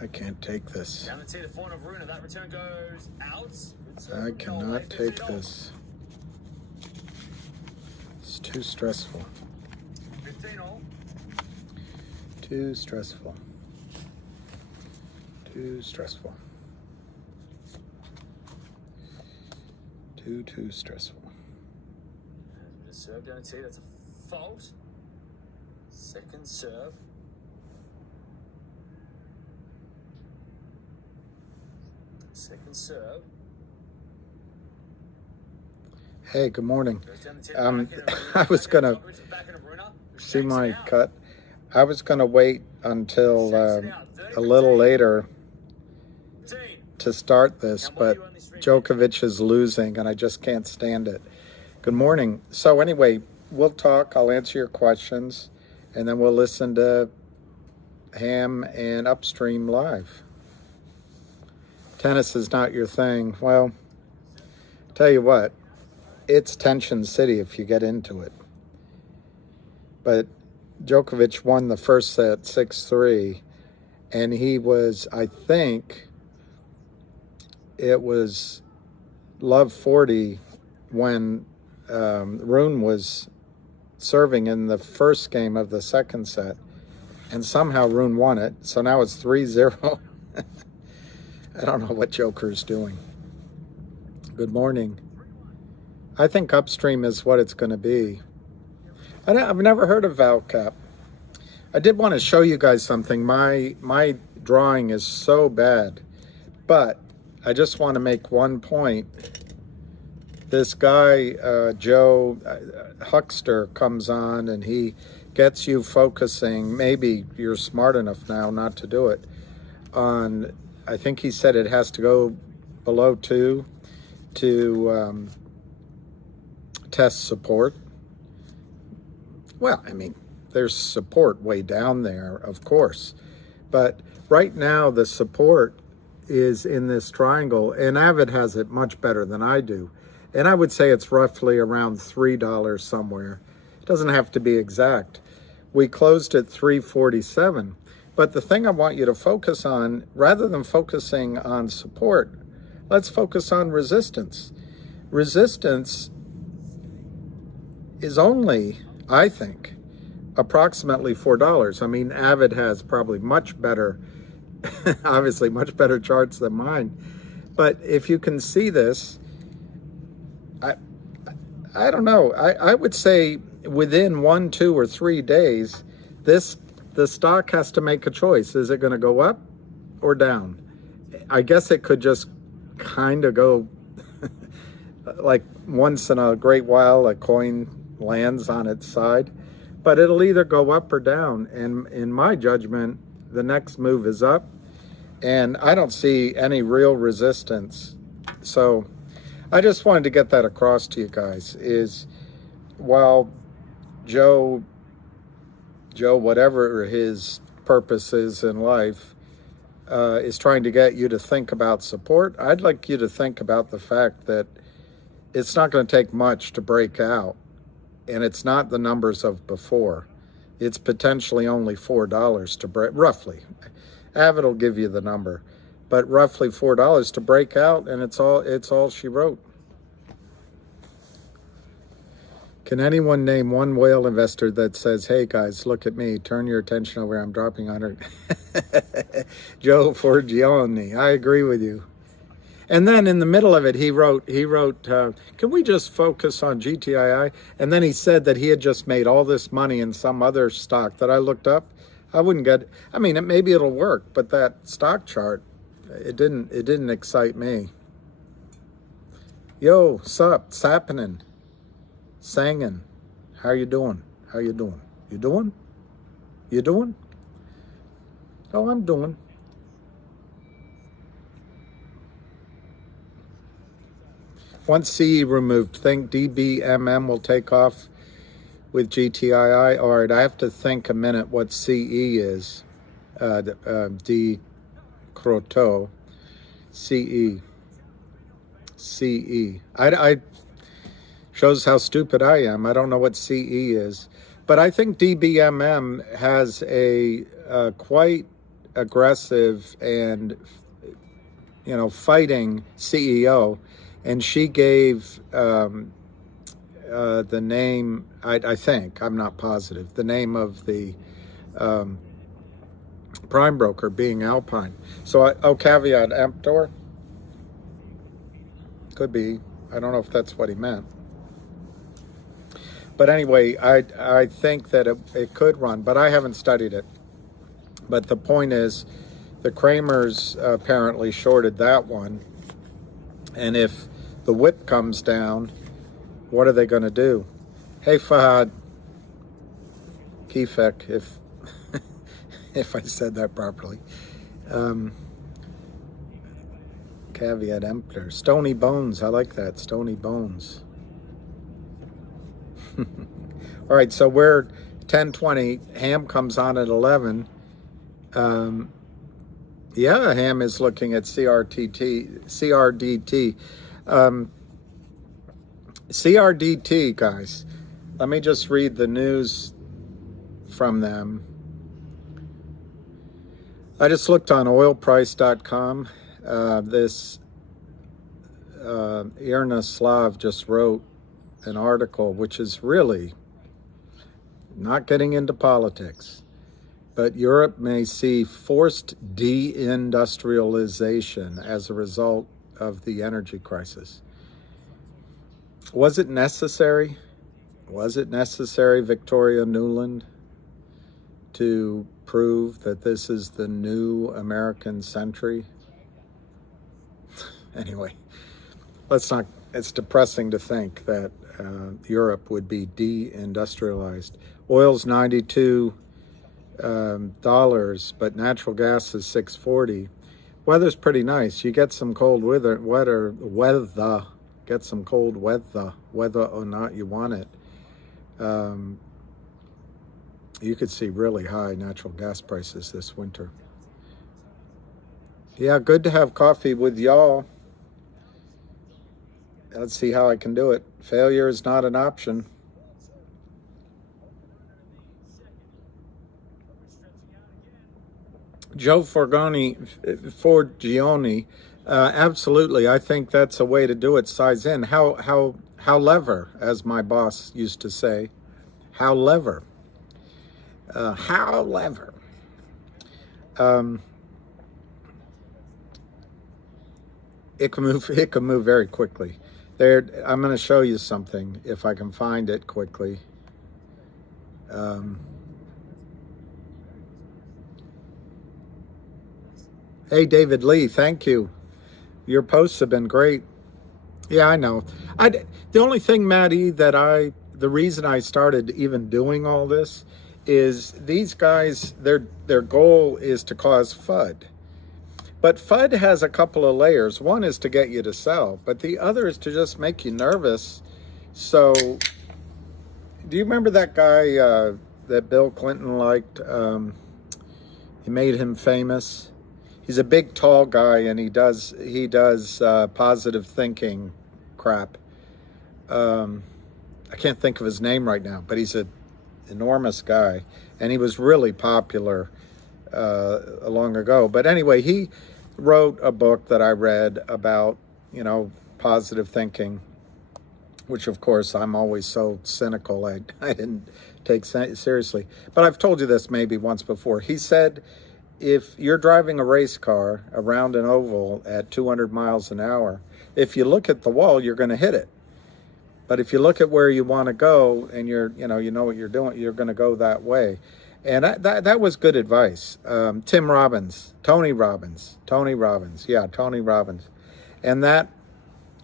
I can't take this. Down to the fawn of Runa. That return goes out. I cannot take this. It's too stressful. 15 all. Too stressful. Too stressful. Too stressful. Serve down to that's a fault. Second serve. Second serve. Hey, good morning. I was gonna see my cut. I was gonna wait until a little later to start this, but Djokovic is losing and I just can't stand it. Good morning. So anyway, we'll talk. I'll answer your questions and then we'll listen to Ham and Upstream live. Tennis is not your thing. Well, tell you what, it's tension city if you get into it. But Djokovic won the first set 6-3, and he was, I think, it was love 40 when Rune was serving in the first game of the second set, and somehow Rune won it. So now it's 3-0. I don't know what Joker's doing. Good morning. I think Upstream is what it's going to be. I've never heard of Valcap. I did want to show you guys something. My drawing is so bad, but I just want to make one point. This guy, Joe Huckster, comes on and he gets you focusing. Maybe you're smart enough now not to do it. On, I think he said it has to go below 2 to test support. Well, I mean, there's support way down there, of course. But right now, the support is in this triangle, and Avid has it much better than I do. And I would say it's roughly around $3 somewhere. It doesn't have to be exact. We closed at 347. But the thing I want you to focus on, rather than focusing on support, let's focus on resistance. Resistance is only, I think, approximately $4. I mean, Avid has probably much better, obviously much better charts than mine. But if you can see this, I don't know. I would say within 1, 2, or 3 days, the stock has to make a choice. Is it going to go up or down? I guess it could just kind of go like once in a great while a coin lands on its side, but it'll either go up or down. And in my judgment, the next move is up, and I don't see any real resistance. So I just wanted to get that across to you guys, is while Joe, whatever his purpose is in life, is trying to get you to think about support, I'd like you to think about the fact that it's not going to take much to break out. And it's not the numbers of before. It's potentially only $4 to break, roughly. Avid will give you the number, but roughly $4 to break out, and it's all she wrote. Can anyone name one whale investor that says, hey guys, look at me, turn your attention over, I'm dropping 100. Joe Forgione, I agree with you. And then in the middle of it, he wrote, can we just focus on GTII? And then he said that he had just made all this money in some other stock that I looked up. I wouldn't get, I mean, maybe it'll work, but that stock chart, it didn't excite me. Yo, sup, Sappenin, Sangin, how you doing? How you doing? You doing? You doing? Oh, I'm doing. Once CE removed, think DBMM will take off with GTII. All right, I have to think a minute what CE is. D Croteau. CE. CE. I shows how stupid I am. I don't know what CE is. But I think DBMM has a quite aggressive and, fighting CEO, and she gave the name, I think, I'm not positive, the name of the prime broker being Alpine. So, caveat emptor? Could be. I don't know if that's what he meant. But anyway, I think that it could run, but I haven't studied it. But the point is, the Kramers apparently shorted that one. And if the whip comes down, what are they going to do? Hey, Fahad Kifek, if if I said that properly. Caveat emptor. Stony Bones. I like that. Stony Bones. All right, so we're 10:20. Ham comes on at 11. Yeah, Ham is looking at CRDT. CRDT, guys. Let me just read the news from them. I just looked on oilprice.com. This Irna Slav just wrote an article, which is really not getting into politics, but Europe may see forced deindustrialization as a result of the energy crisis. Was it necessary? Was it necessary, Victoria Nuland, to prove that this is the new American century? Anyway, let's not, it's depressing to think that Europe would be deindustrialized. Oil's $92, but natural gas is $6.40. Weather's pretty nice. You get some cold weather, get some cold weather, whether or not you want it. You could see really high natural gas prices this winter. Yeah, good to have coffee with y'all. Let's see how I can do it. Failure is not an option. Joe Forgione, absolutely. I think that's a way to do it. Size in. How lever, as my boss used to say. How lever. How lever. It can move very quickly. There, I'm going to show you something if I can find it quickly. Hey, David Lee, thank you. Your posts have been great. Yeah, I know. The only thing, Maddie, the reason I started even doing all this is these guys, their goal is to cause FUD. But FUD has a couple of layers. One is to get you to sell, but the other is to just make you nervous. So, do you remember that guy that Bill Clinton liked? He made him famous. He's a big, tall guy, and he does positive thinking crap. I can't think of his name right now, but he's an enormous guy, and he was really popular long ago. But anyway, he wrote a book that I read about, positive thinking, which of course I'm always so cynical I didn't take seriously. But I've told you this maybe once before. He said, if you're driving a race car around an oval at 200 miles an hour, if you look at the wall, you're going to hit it. But if you look at where you want to go and you know what you're doing, you're going to go that way. And that was good advice. Tony Robbins. Yeah, Tony Robbins. And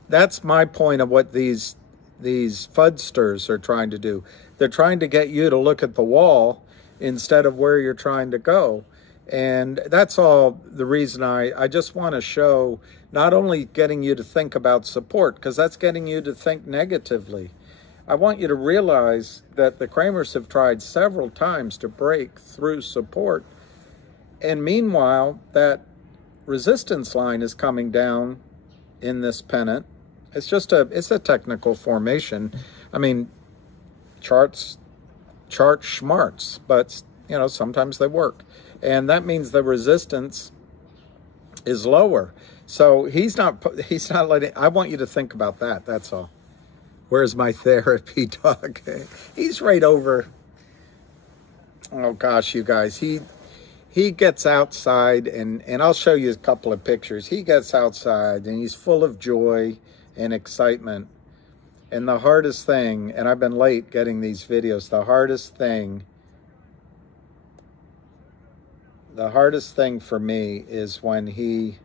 that's my point of what these fudsters are trying to do. They're trying to get you to look at the wall instead of where you're trying to go. And that's all the reason I just want to show, not only getting you to think about support, because that's getting you to think negatively. I want you to realize that the Kramers have tried several times to break through support. And meanwhile, that resistance line is coming down in this pennant. It's a technical formation. I mean, chart schmarts, but you know, sometimes they work. And that means the resistance is lower. So he's not letting, I want you to think about that. That's all. Where's my therapy dog? He's right over. Oh gosh, you guys, he gets outside, and I'll show you a couple of pictures. He gets outside and he's full of joy and excitement. And the hardest thing, and I've been late getting these videos, the hardest thing for me is when he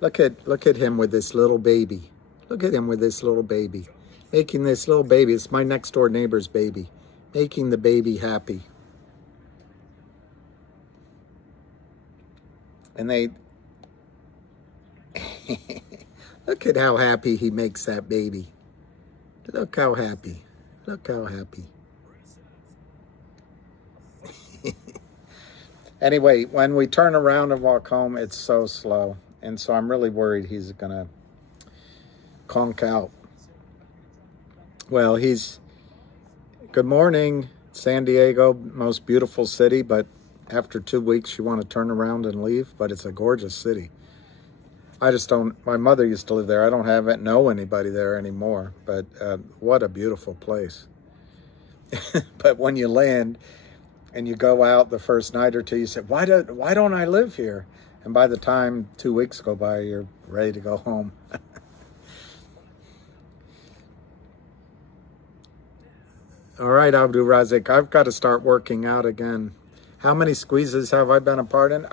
look at him with this little baby. Look at him with this little baby. Making this little baby, it's my next door neighbor's baby, making the baby happy. And they, look at how happy he makes that baby. Look how happy. Look how happy. Anyway, when we turn around and walk home, it's so slow. And so I'm really worried he's going to conk out. Well, good morning, San Diego, most beautiful city, but after 2 weeks, you want to turn around and leave, but it's a gorgeous city. I just don't, my mother used to live there. I don't know anybody there anymore, but what a beautiful place. But when you land and you go out the first night or two, you say, why don't I live here? And by the time 2 weeks go by, you're ready to go home. All right, Abdul Razik, I've got to start working out again. How many squeezes have I been a part in?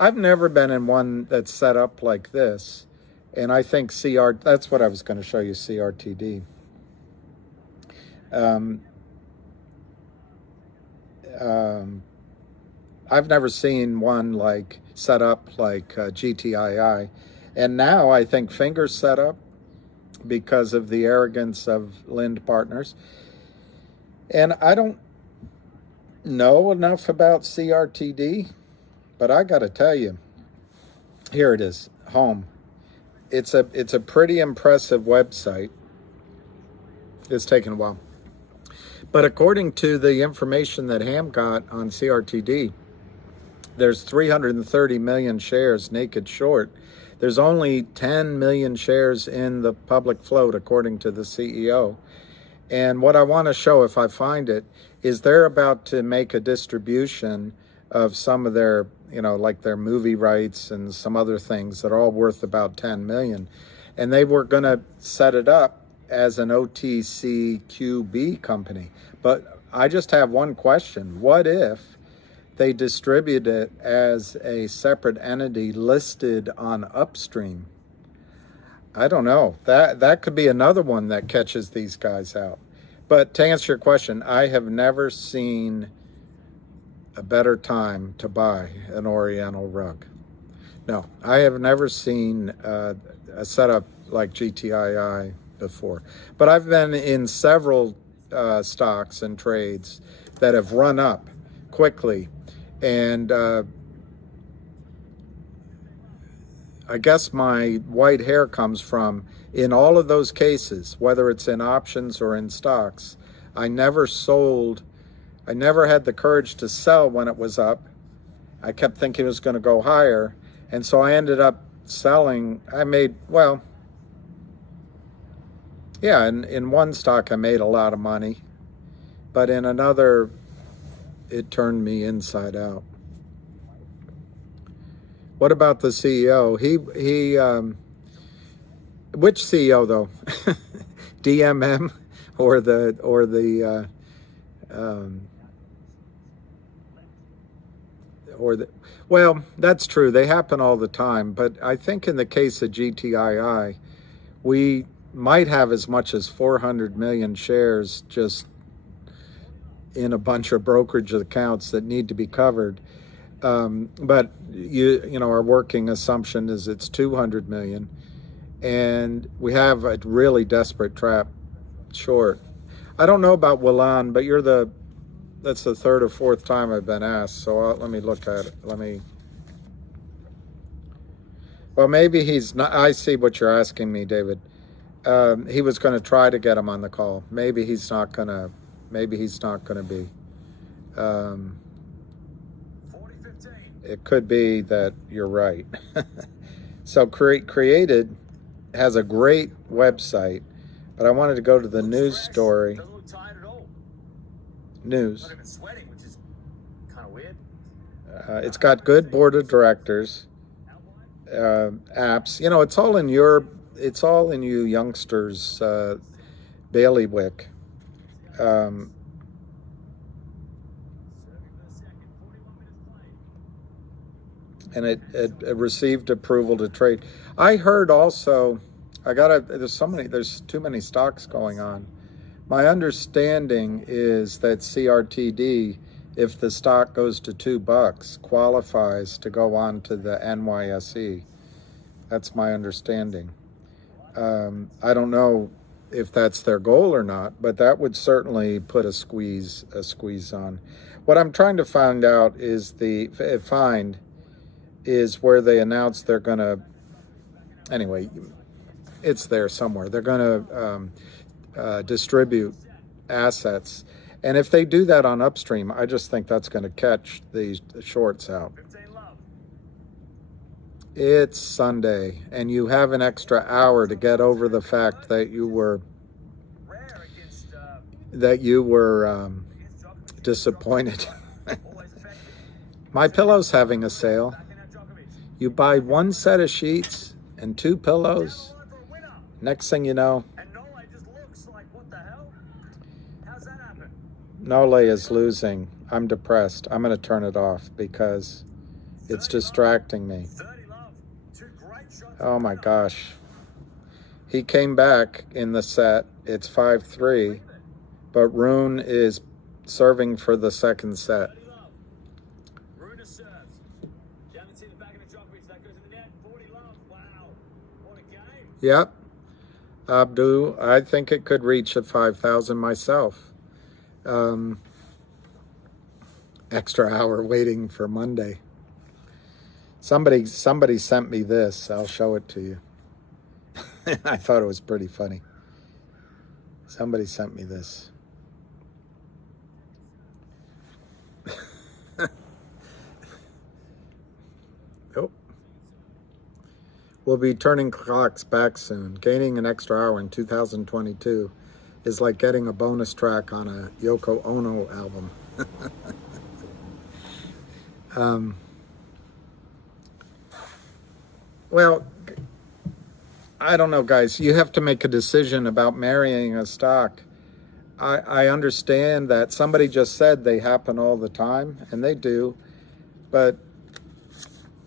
I've never been in one that's set up like this. And I think that's what I was going to show you, CRTD. I've never seen one like set up like GTII. And now I think fingers set up because of the arrogance of Lind Partners. And I don't know enough about CRTD, but I got to tell you, here it is, home. It's a pretty impressive website. It's taken a while. But according to the information that Ham got on CRTD, there's 330 million shares naked short. There's only 10 million shares in the public float, according to the CEO. And what I want to show, if I find it, is they're about to make a distribution of some of their, like their movie rights and some other things that are all worth about 10 million. And they were going to set it up as an OTCQB company. But I just have one question. What if they distribute it as a separate entity listed on Upstream? I don't know. That could be another one that catches these guys out. But to answer your question, I have never seen a better time to buy an Oriental rug. No, I have never seen a setup like GTII before. But I've been in several stocks and trades that have run up quickly. And I guess my white hair comes from, in all of those cases, whether it's in options or in stocks, I never sold. I never had the courage to sell when it was up. I kept thinking it was going to go higher. And so I ended up selling. I made, well, yeah, in one stock I made a lot of money. But in another, it turned me inside out. What about the CEO? Which CEO though? DMM or the well, that's true. They happen all the time. But I think in the case of GTII, we might have as much as 400 million shares just in a bunch of brokerage accounts that need to be covered. But our working assumption is it's 200 million, and we have a really desperate trap short. I don't know about Willan, but that's the third or fourth time I've been asked. So let me look at it. Well, maybe he's not. I see what you're asking me, David. He was going to try to get him on the call. Maybe he's not going to. Maybe he's not going to be. 4015. It could be that you're right. So Created has a great website, but I wanted to go to the news story. Doesn't look tired at all. News. Not even sweating, which is kind of weird. It's got good board of directors, apps. You know, it's all in you youngsters' bailiwick. And it received approval to trade. I heard also, there's too many stocks going on. My understanding is that CRTD, if the stock goes to $2, qualifies to go on to the NYSE. That's my understanding. I don't know if that's their goal or not, but that would certainly put a squeeze on. What I'm trying to find out is is where they announced they're going to, anyway, it's there somewhere. They're going to distribute assets. And if they do that on Upstream, I just think that's going to catch the shorts out. It's Sunday, and you have an extra hour to get over the fact that you were disappointed. My Pillow's having a sale. You buy one set of sheets and 2 pillows. Next thing you know, Nole is losing. I'm depressed. I'm going to turn it off because it's distracting me. Oh my gosh. He came back in the set. It's 5-3, but Rune is serving for the second set. Yep. Abdu, I think it could reach at 5,000 myself. Extra hour waiting for Monday. Somebody sent me this. I'll show it to you. I thought it was pretty funny. Somebody sent me this. Oh. We'll be turning clocks back soon. Gaining an extra hour in 2022 is like getting a bonus track on a Yoko Ono album. Well, I don't know, guys. You have to make a decision about marrying a stock. I understand that somebody just said they happen all the time, and they do, but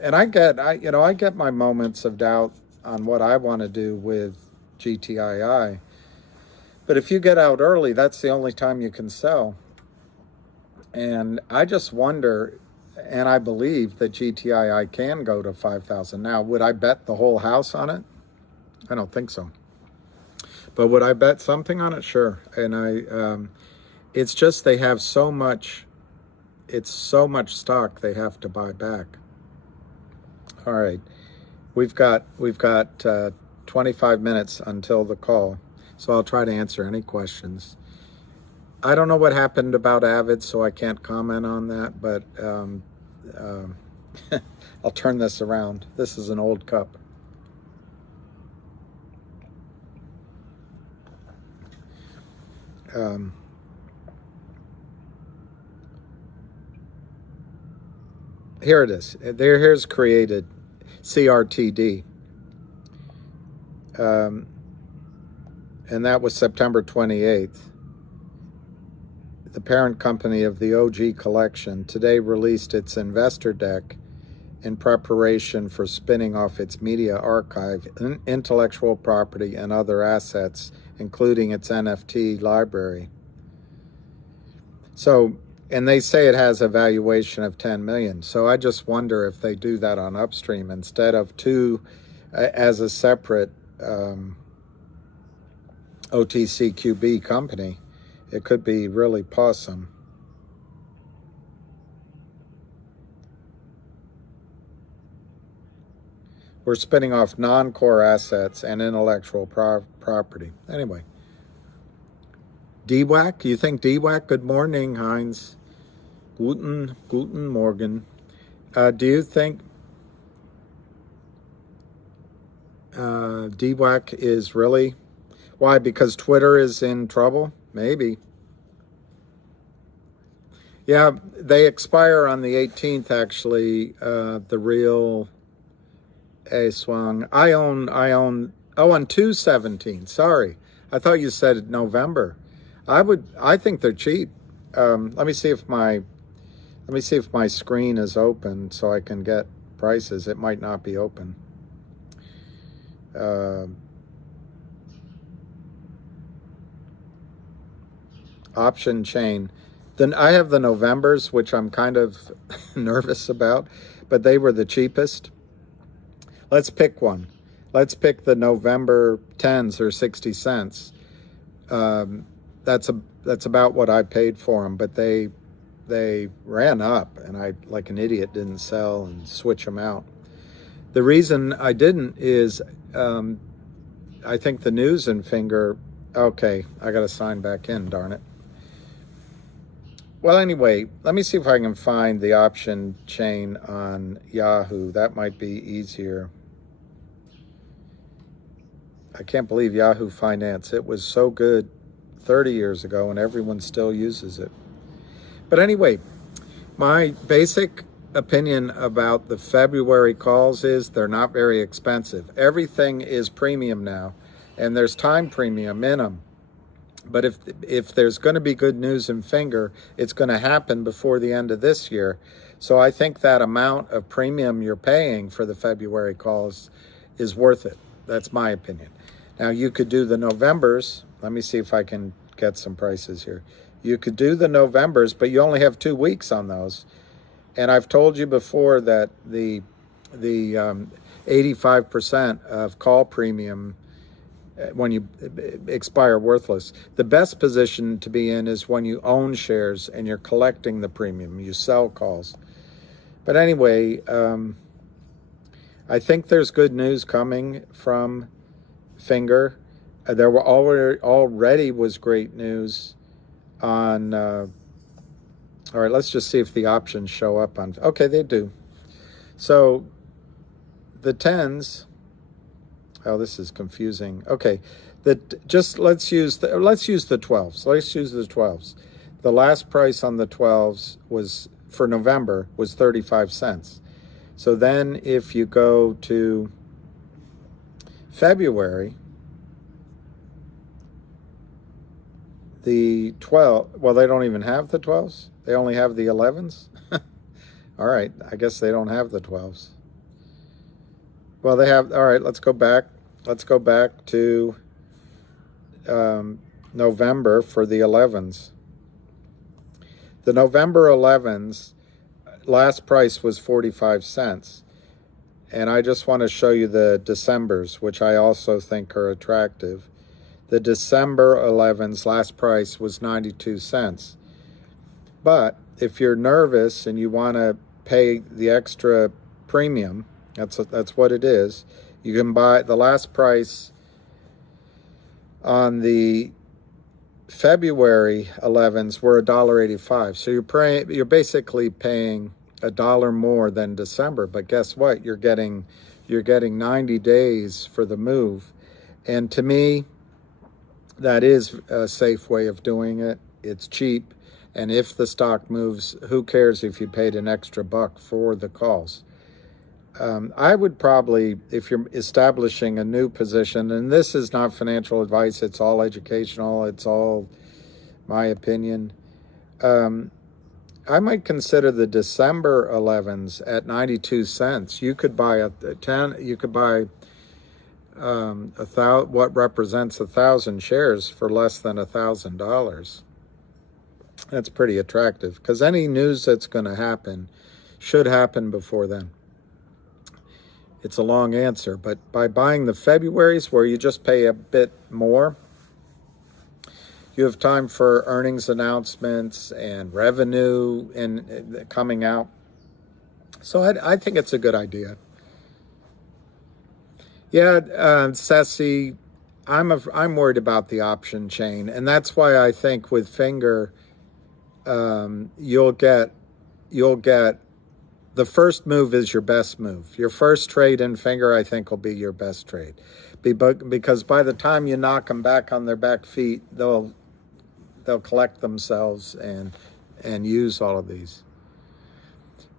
I get my moments of doubt on what I want to do with GTII. But if you get out early, that's the only time you can sell. And I just wonder, and I believe that GTII can go to 5,000. Now, would I bet the whole house on it? I don't think so. But would I bet something on it? Sure. And it's just they have so much, it's so much stock they have to buy back. All right, we've got 25 minutes until the call, so I'll try to answer any questions. I don't know what happened about Avid, so I can't comment on that, but I'll turn this around. This is an old cup. Here it is. Here's Created, CRTD. And that was September 28th. The parent company of the OG collection today released its investor deck in preparation for spinning off its media archive, intellectual property, and other assets, including its NFT library. So, and they say it has a valuation of 10 million. So I just wonder if they do that on Upstream instead of as a separate OTCQB company. It could be really awesome. we're spinning off non-core assets and intellectual property. Anyway, DWAC, you think DWAC? Good morning, Heinz. Guten Morgen. Do you think DWAC is really? Why? Because Twitter is in trouble? Maybe. Yeah, they expire on the 18th, actually, the real A-Swang. I own, on 2/17. Sorry. I thought you said November. I think they're cheap. Let me see if my screen is open so I can get prices. It might not be open. Option chain. Then I have the Novembers, which I'm kind of nervous about, but they were the cheapest. Let's pick one. Let's pick the November 10s or 60 cents. That's about what I paid for them, but they ran up, and I, like an idiot, didn't sell and switch them out. The reason I didn't is I think the news and finger. Okay, I got to sign back in. Darn it. Well, anyway, let me see if I can find the option chain on Yahoo. That might be easier. I can't believe Yahoo Finance. It was so good 30 years ago, and everyone still uses it. But anyway, my basic opinion about the February calls is they're not very expensive. Everything is premium now, and there's time premium in them. But if there's going to be good news in finger, it's going to happen before the end of this year. So I think that amount of premium you're paying for the February calls is worth it. That's my opinion. Now, you could do the Novembers. Let me see if I can get some prices here. You could do the Novembers, but you only have 2 weeks on those. And I've told you before that the 85% of call premium when you expire worthless. The best position to be in is when you own shares and you're collecting the premium. You sell calls. But anyway, I think there's good news coming from Finger. There were already was great news on. All right, let's just see if the options show up on. Okay, they do. So the 10s. Oh, this is confusing. Okay, let's use the 12s. Let's use the 12s. The last price on the 12s was for November was 35 cents. So then if you go to February, the 12, well, they don't even have the 12s. They only have the 11s. All right, I guess they don't have the 12s. Well, they have, all right, let's go back. Let's go back to November for the 11s. The November 11s, last price was 45 cents. And I just want to show you the Decembers, which I also think are attractive. The December 11s, last price was 92 cents. But if you're nervous and you want to pay the extra premium, that's what it is. You can buy the last price on the February 11s were $1.85. So you're basically paying $1 more than December. But guess what? You're getting 90 days for the move. And to me, that is a safe way of doing it. It's cheap. And if the stock moves, who cares if you paid an extra $1 for the calls? I would probably, if you're establishing a new position, and this is not financial advice, it's all educational, it's all my opinion. I might consider the December 11s at 92 cents. You could buy what represents 1,000 shares for less than $1,000. That's pretty attractive because any news that's going to happen should happen before then. It's a long answer, but by buying the Februaries where you just pay a bit more, you have time for earnings announcements and revenue coming out. So I think it's a good idea. Yeah, Ceci, I'm worried about the option chain, and that's why I think with Finger, you'll get the first move is your best move. Your first trade in Finger, I think, will be your best trade, because by the time you knock them back on their back feet, they'll collect themselves and use all of these.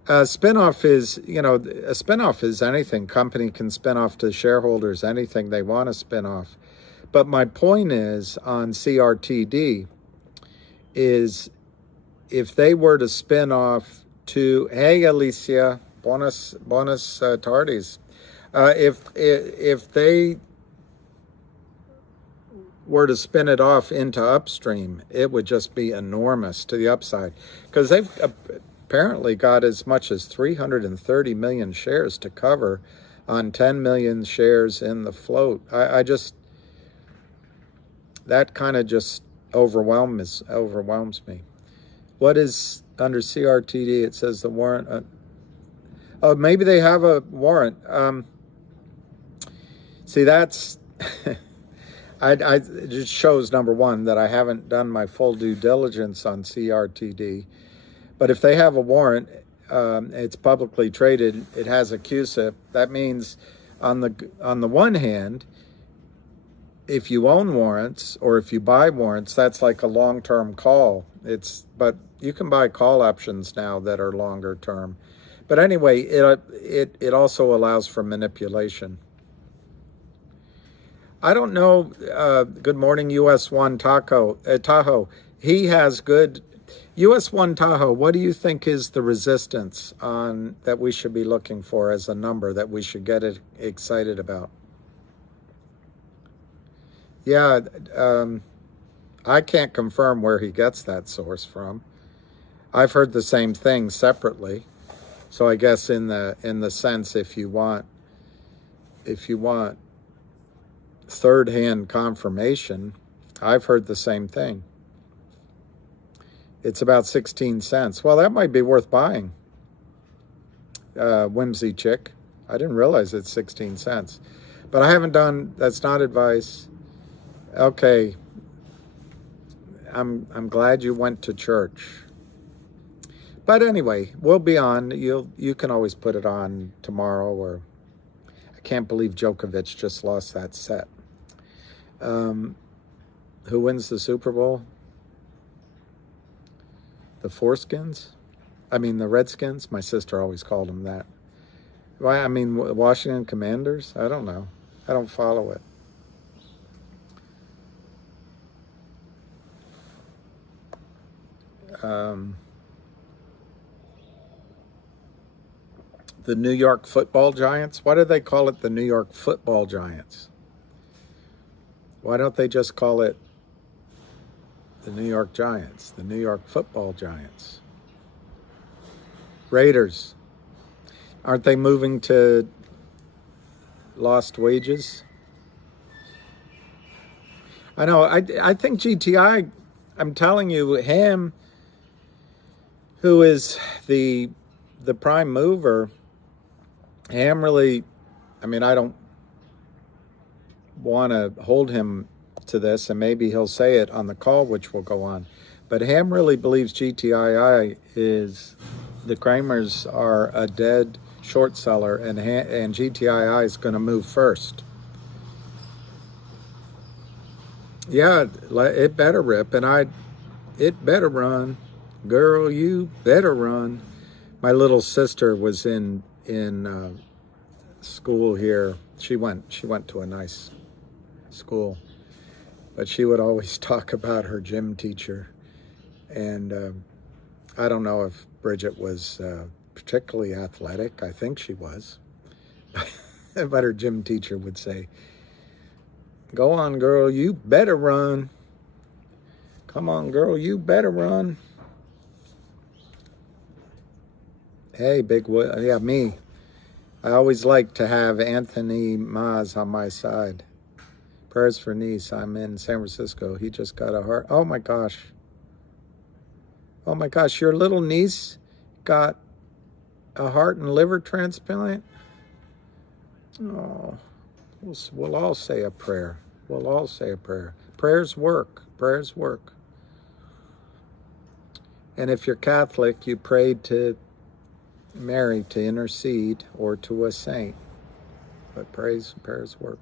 Spinoff is, a spinoff is anything. Company can spin off to shareholders anything they want to spin off. But my point is on CRTD is if they were to spin off to, hey Alicia, bonus tardes. If they were to spin it off into upstream, it would just be enormous to the upside, because they've apparently got as much as 330 million shares to cover on 10 million shares in the float. I just, that kind of just overwhelms me. What is under CRTD? It says the warrant. Oh, maybe they have a warrant. See, that's it just shows, number one, that I haven't done my full due diligence on CRTD. But if they have a warrant, it's publicly traded, it has a CUSIP. That means on the one hand, if you own warrants or if you buy warrants, that's like a long-term call. But you can buy call options now that are longer term. But anyway, it also allows for manipulation. I don't know. Good morning, US1 Tahoe. He has good. US1 Tahoe, what do you think is the resistance on that we should be looking for as a number that we should get excited about? Yeah, I can't confirm where he gets that source from. I've heard the same thing separately. So I guess in the sense, if you want third-hand confirmation, I've heard the same thing. It's about 16 cents. Well, that might be worth buying. Whimsy chick. I didn't realize it's 16 cents. But I haven't done, that's not advice. Okay. I'm glad you went to church. But anyway, we'll be on. You can always put it on tomorrow, or I can't believe Djokovic just lost that set. Who wins the Super Bowl? The Foreskins? I mean, the Redskins? My sister always called them that. Why? I mean, Washington Commanders? I don't know. I don't follow it. The New York Football Giants? Why do they call it the New York Football Giants? Why don't they just call it the New York Giants, the New York Football Giants? Raiders. Aren't they moving to lost wages? I know. I think GTI, I'm telling you, him, who is the prime mover, Ham really, I mean, I don't want to hold him to this, and maybe he'll say it on the call, which will go on. But Ham really believes GTII is, the Kramers are a dead short seller, and GTII is going to move first. Yeah, it better rip, and it better run. Girl, you better run. My little sister was in school here. She went to a nice school, but she would always talk about her gym teacher, and I don't know if Bridget was particularly athletic. I think she was, but her gym teacher would say, "Go on, girl, you better run. Come on, girl, you better run." Hey, Big Wood. Yeah, me. I always like to have Anthony Maz on my side. Prayers for niece. I'm in San Francisco. He just got a heart. Oh my gosh. Oh my gosh. Your little niece got a heart and liver transplant? Oh. We'll all say a prayer. We'll all say a prayer. Prayers work. Prayers work. And if you're Catholic, you pray to Mary to intercede or to a saint. But prayers work.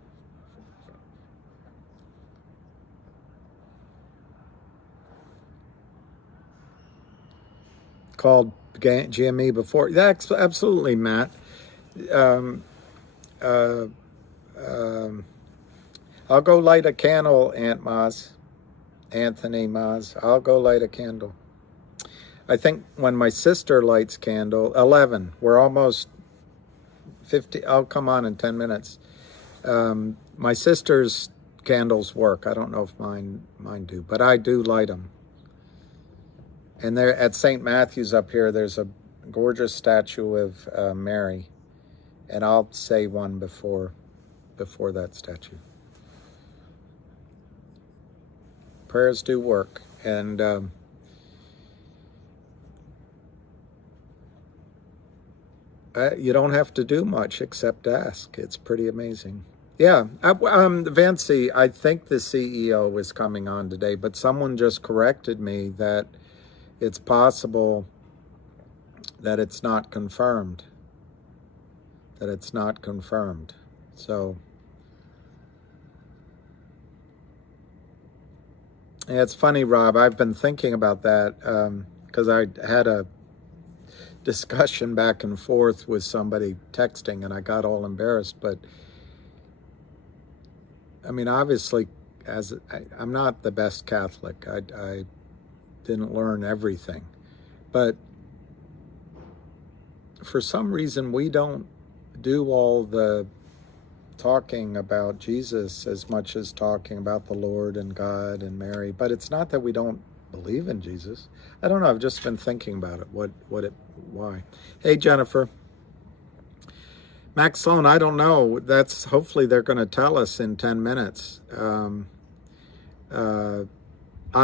Called GME before. That's absolutely, Matt. I'll go light a candle, Anthony Maz. I'll go light a candle. I think when my sister lights candle, 11, we're almost 50. I'll come on in 10 minutes. My sister's candles work. I don't know if mine do, but I do light them. And there at St. Matthew's up here, there's a gorgeous statue of Mary, and I'll say one before that statue. Prayers do work, and you don't have to do much except ask. It's pretty amazing. Yeah, Vancy, I think the CEO is coming on today, but someone just corrected me that it's possible that it's not confirmed. That it's not confirmed. So, yeah, it's funny, Rob. I've been thinking about that because I had a discussion back and forth with somebody texting, and I got all embarrassed. But I mean, obviously, I'm not the best Catholic. I didn't learn everything, but for some reason we don't do all the talking about Jesus as much as talking about the Lord and God and Mary. But it's not that we don't believe in Jesus. I don't know. I've just been thinking about it. Why? Hey, Jennifer. Max Sloan, I don't know. That's hopefully they're going to tell us in 10 minutes. I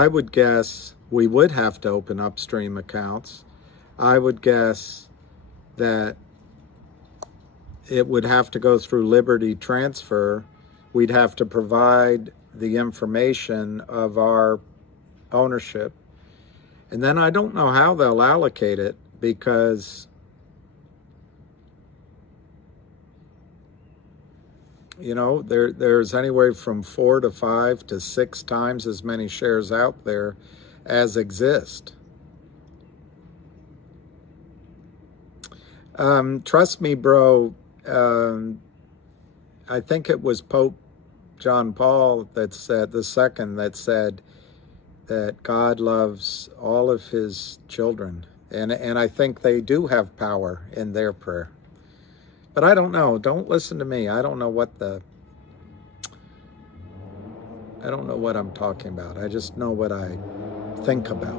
would guess we would have to open upstream accounts. I would guess that it would have to go through Liberty Transfer. We'd have to provide the information of our ownership. And then I don't know how they'll allocate it, because there's anywhere from 4 to 5 to 6 times as many shares out there as exist. Trust me, bro. I think it was Pope John Paul that said that God loves all of his children, and I think they do have power in their prayer. But I don't know. Don't listen to me. I don't know what I'm talking about. I just know what I think about.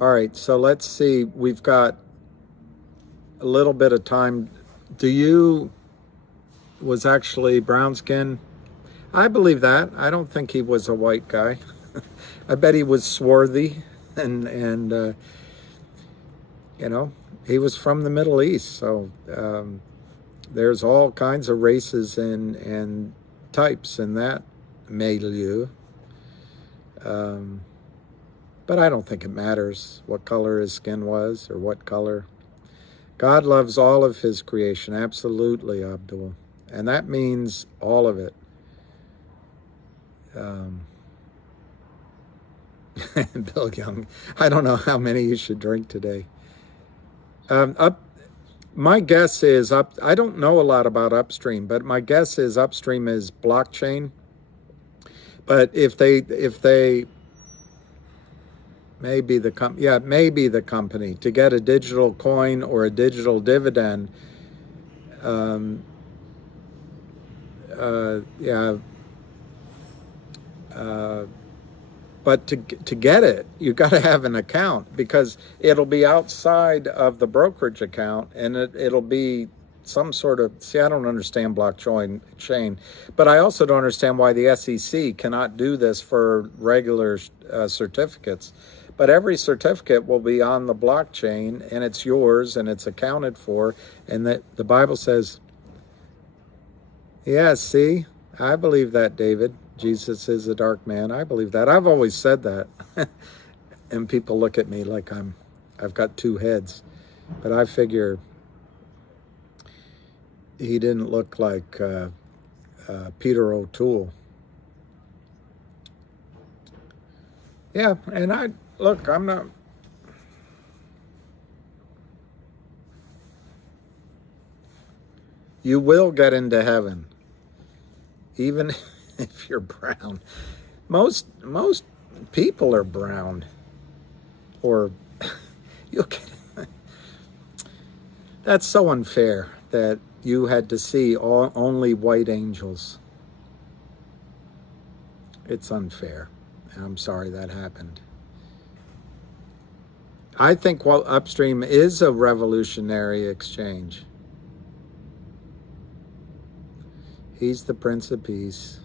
All right, so let's see. We've got a little bit of time. Was actually brown skin? I believe that. I don't think he was a white guy. I bet he was swarthy and he was from the Middle East. So there's all kinds of races and types in that milieu. But I don't think it matters what color his skin was or what color. God loves all of his creation, absolutely, Abdul. And that means all of it. Bill Young, I don't know how many you should drink today. My guess is I don't know a lot about upstream, but my guess is upstream is blockchain. But if they maybe the company to get a digital coin or a digital dividend. But to get it, you've got to have an account, because it'll be outside of the brokerage account, and it'll be some sort of, I don't understand blockchain, but I also don't understand why the SEC cannot do this for regular certificates. But every certificate will be on the blockchain, and it's yours, and it's accounted for. And that the Bible says, yeah, see, I believe that, David. Jesus is a dark man. I believe that. I've always said that. And people look at me like I've got two heads. But I figure he didn't look like Peter O'Toole. Yeah, and I'm not... You will get into heaven, even if you're brown. Most people are brown, or you'll get... That's so unfair that you had to see only white angels. It's unfair. And I'm sorry that happened. I think upstream is a revolutionary exchange. He's the Prince of Peace.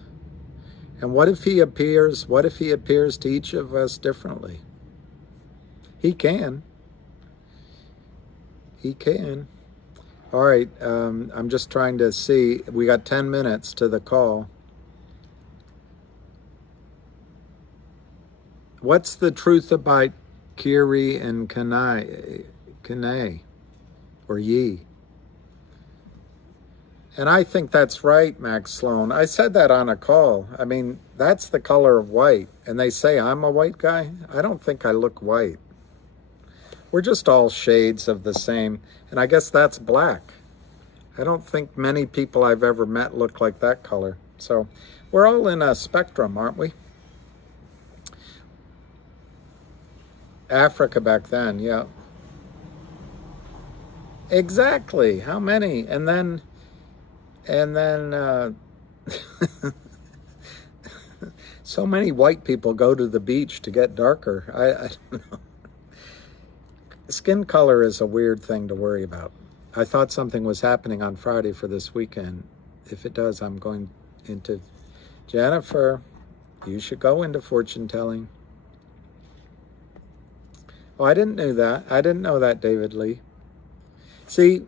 And what if he appears to each of us differently? He can. He can. All right, I'm just trying to see. We got 10 minutes to the call. What's the truth about Kiri and Kane, or Yi? And I think that's right, Max Sloan. I said that on a call. I mean, that's the color of white. And they say I'm a white guy. I don't think I look white. We're just all shades of the same. And I guess that's black. I don't think many people I've ever met look like that color. So we're all in a spectrum, aren't we? Africa back then, yeah. Exactly. How many? And then so many white people go to the beach to get darker. I don't know. Skin color is a weird thing to worry about. I thought something was happening on Friday for this weekend. If it does, I'm going into... Jennifer, you should go into fortune telling. Oh, I didn't know that. I didn't know that, David Lee. See,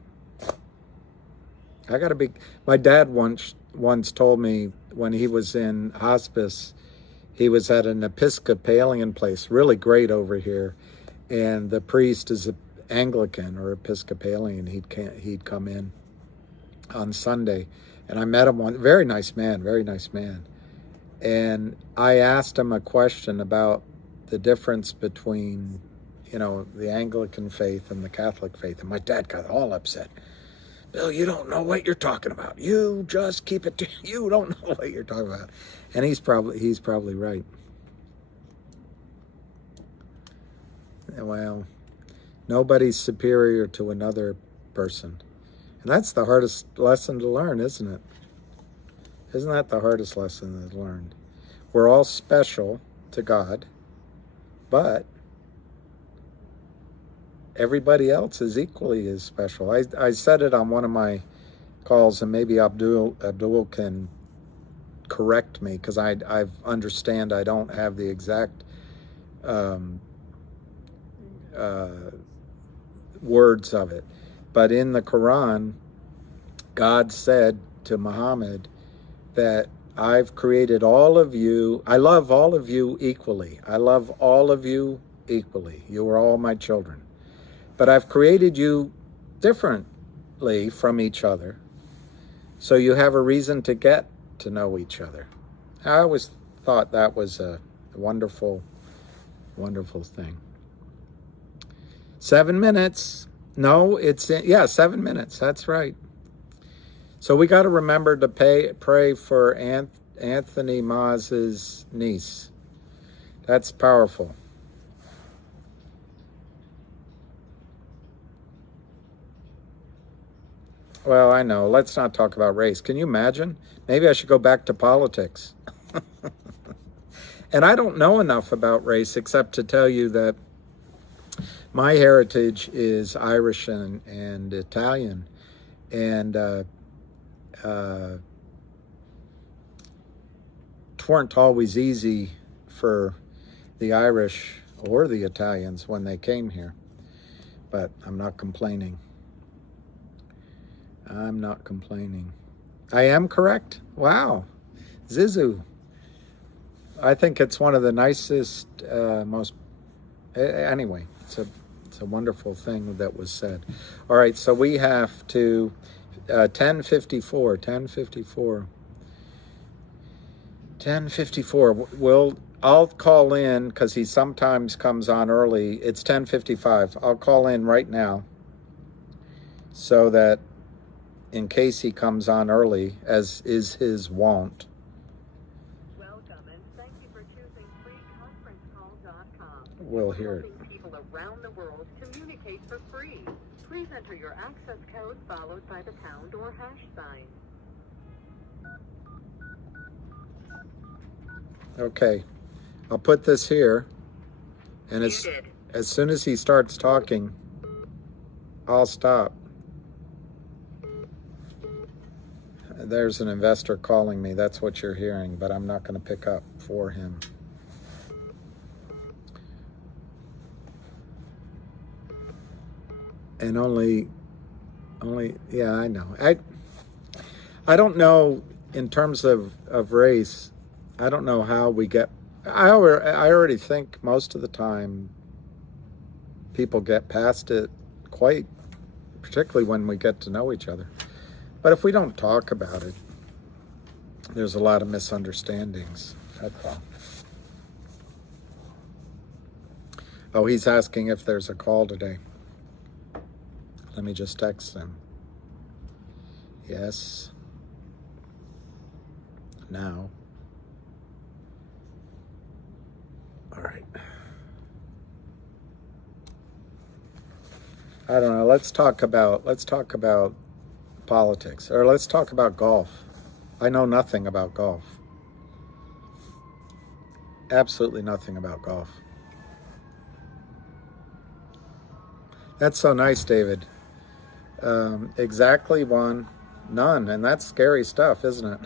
I gotta be... My dad once told me when he was in hospice, he was at an Episcopalian place, really great over here, and the priest is an Anglican or Episcopalian. He'd come in on Sunday, and I met him one. Very nice man, very nice man. And I asked him a question about the difference between, you know, the Anglican faith and the Catholic faith, and my dad got all upset. Bill, you don't know what you're talking about. You just keep it to you. Don't know what you're talking about. And he's probably right. Well, nobody's superior to another person. And that's the hardest lesson to learn, isn't it? Isn't that the hardest lesson to learn? We're all special to God, but everybody else is equally as special. I said it on one of my calls, and maybe Abdul can correct me, because I understand I don't have the exact words of it. But in the Quran, God said to Muhammad that I've created all of you. I love all of you equally. I love all of you equally. You are all my children. But I've created you differently from each other, so you have a reason to get to know each other. I always thought that was a wonderful, wonderful thing. 7 minutes. No, 7 minutes. That's right. So we got to remember to pray for Anthony Maz's niece. That's powerful. Well, I know. Let's not talk about race. Can you imagine? Maybe I should go back to politics. And I don't know enough about race except to tell you that my heritage is Irish and Italian. And weren't always easy for the Irish or the Italians when they came here. But I'm not complaining. I'm not complaining. I am correct? Wow. Zizu. I think it's one of the nicest, most... Anyway, it's a wonderful thing that was said. All right, so we have to... 10:54. 10:54. I'll call in because he sometimes comes on early. It's 10:55. I'll call in right now so that in case he comes on early, as is his wont. Welcome and thank you for choosing freeconferencecall.com. We'll hear it. Helping people around the world communicate for free. Please enter your access code followed by the pound or hash sign. Okay, I'll put this here, and as soon as he starts talking, I'll stop. There's an investor calling me. That's what you're hearing, but I'm not going to pick up for him. And only, yeah, I know. I don't know in terms of race. I don't know how we get. I already think most of the time people get past it quite, particularly when we get to know each other. But if we don't talk about it, there's a lot of misunderstandings. That's all. Oh, he's asking if there's a call today. Let me just text him. Yes. Now. All right. I don't know. Let's talk about politics, or let's talk about golf. I know nothing about golf. Absolutely nothing about golf. That's so nice, David. Exactly one, none, and that's scary stuff, isn't it?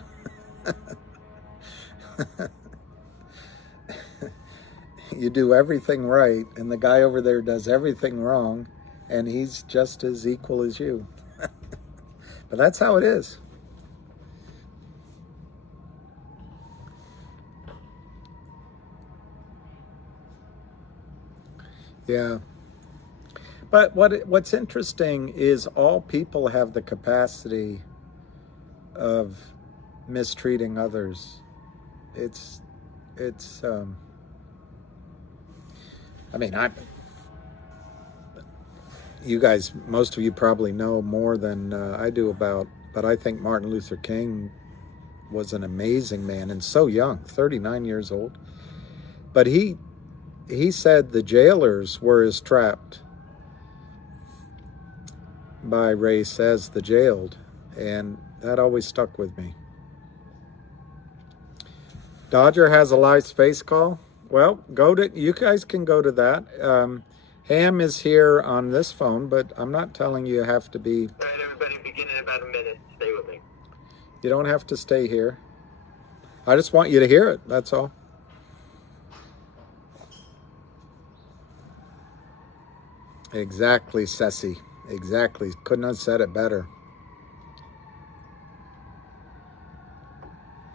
You do everything right, and the guy over there does everything wrong, and he's just as equal as you. But that's how it is. Yeah. But what's interesting is all people have the capacity of mistreating others. I mean, you guys, most of you probably know more than I do about, but I think Martin Luther King was an amazing man, and so young, 39 years old. But he said the jailers were as trapped by race as the jailed, and that always stuck with me. Dodger has a live space call. Well, you guys can go to that. Ham is here on this phone, but I'm not telling you have to be. All right, everybody, begin in about a minute. Stay with me. You don't have to stay here. I just want you to hear it, that's all. Exactly, Ceci. Exactly. Couldn't have said it better.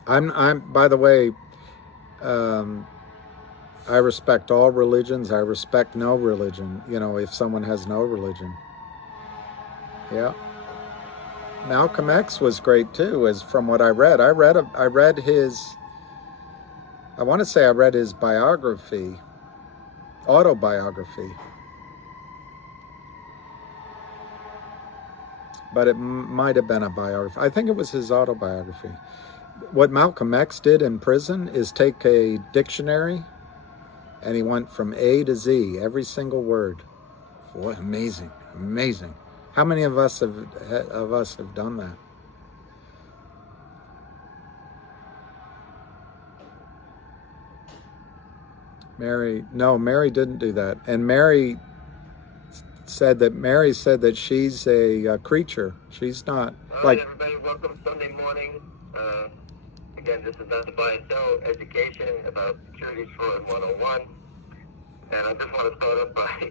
I'm by the way, I respect all religions. I respect no religion. You know, if someone has no religion. Yeah. Malcolm X was great too, as from what I read. I read his, I want to say I read his biography, autobiography. But it might have been a biography. I think it was his autobiography. What Malcolm X did in prison is take a dictionary and he went from A to Z, every single word. What amazing, amazing. How many of us have done that? Mary didn't do that. And Mary said that she's a creature. She's not. All right, everybody, welcome Sunday morning. Again, this is not the buy and sell education about securities fraud 101. And I just want to start off by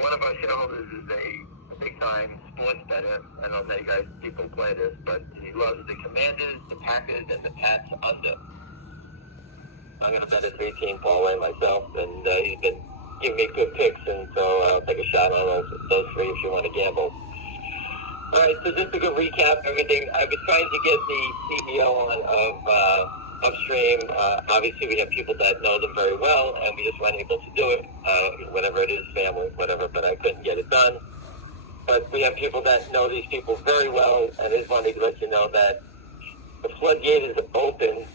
one of our shareholders is a big-time sports bettor. I don't know if you guys people play this, but he loves the Commanders, the Packers, and the Pats under. I'm going to bet a 3-team parlay myself, and he's been giving me good picks, and so I'll take a shot on those three if you want to gamble. All right, so just a good recap, everything. I was trying to get the CEO on of Upstream. Obviously, we have people that know them very well, and we just weren't able to do it, whatever it is, family, whatever, but I couldn't get it done. But we have people that know these people very well, and I just wanted to let you know that the floodgate is open.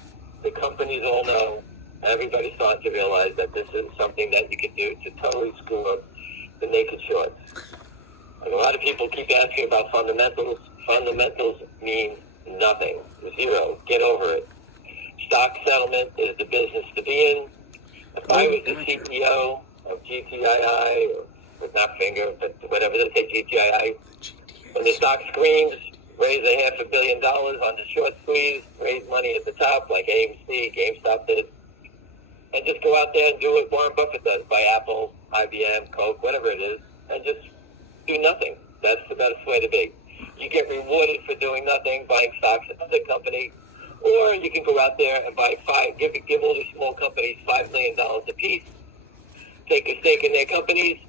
The companies all know. Everybody's starting to realize that this is something that you can do to totally screw up the naked shorts. And a lot of people keep asking about fundamentals. Fundamentals mean nothing. Zero. Get over it. Stock settlement is the business to be in. If I was the CEO of GTII, or not Finger, but whatever they say, GTII, when the stock screams, raise $500 million on the short squeeze, raise money at the top like AMC, GameStop did, and just go out there and do what Warren Buffett does, buy Apple, IBM, Coke, whatever it is, and just do nothing. That's the best way to be. You get rewarded for doing nothing, buying stocks in other companies, or you can go out there and buy give all these small companies $5 million a piece, take a stake in their companies,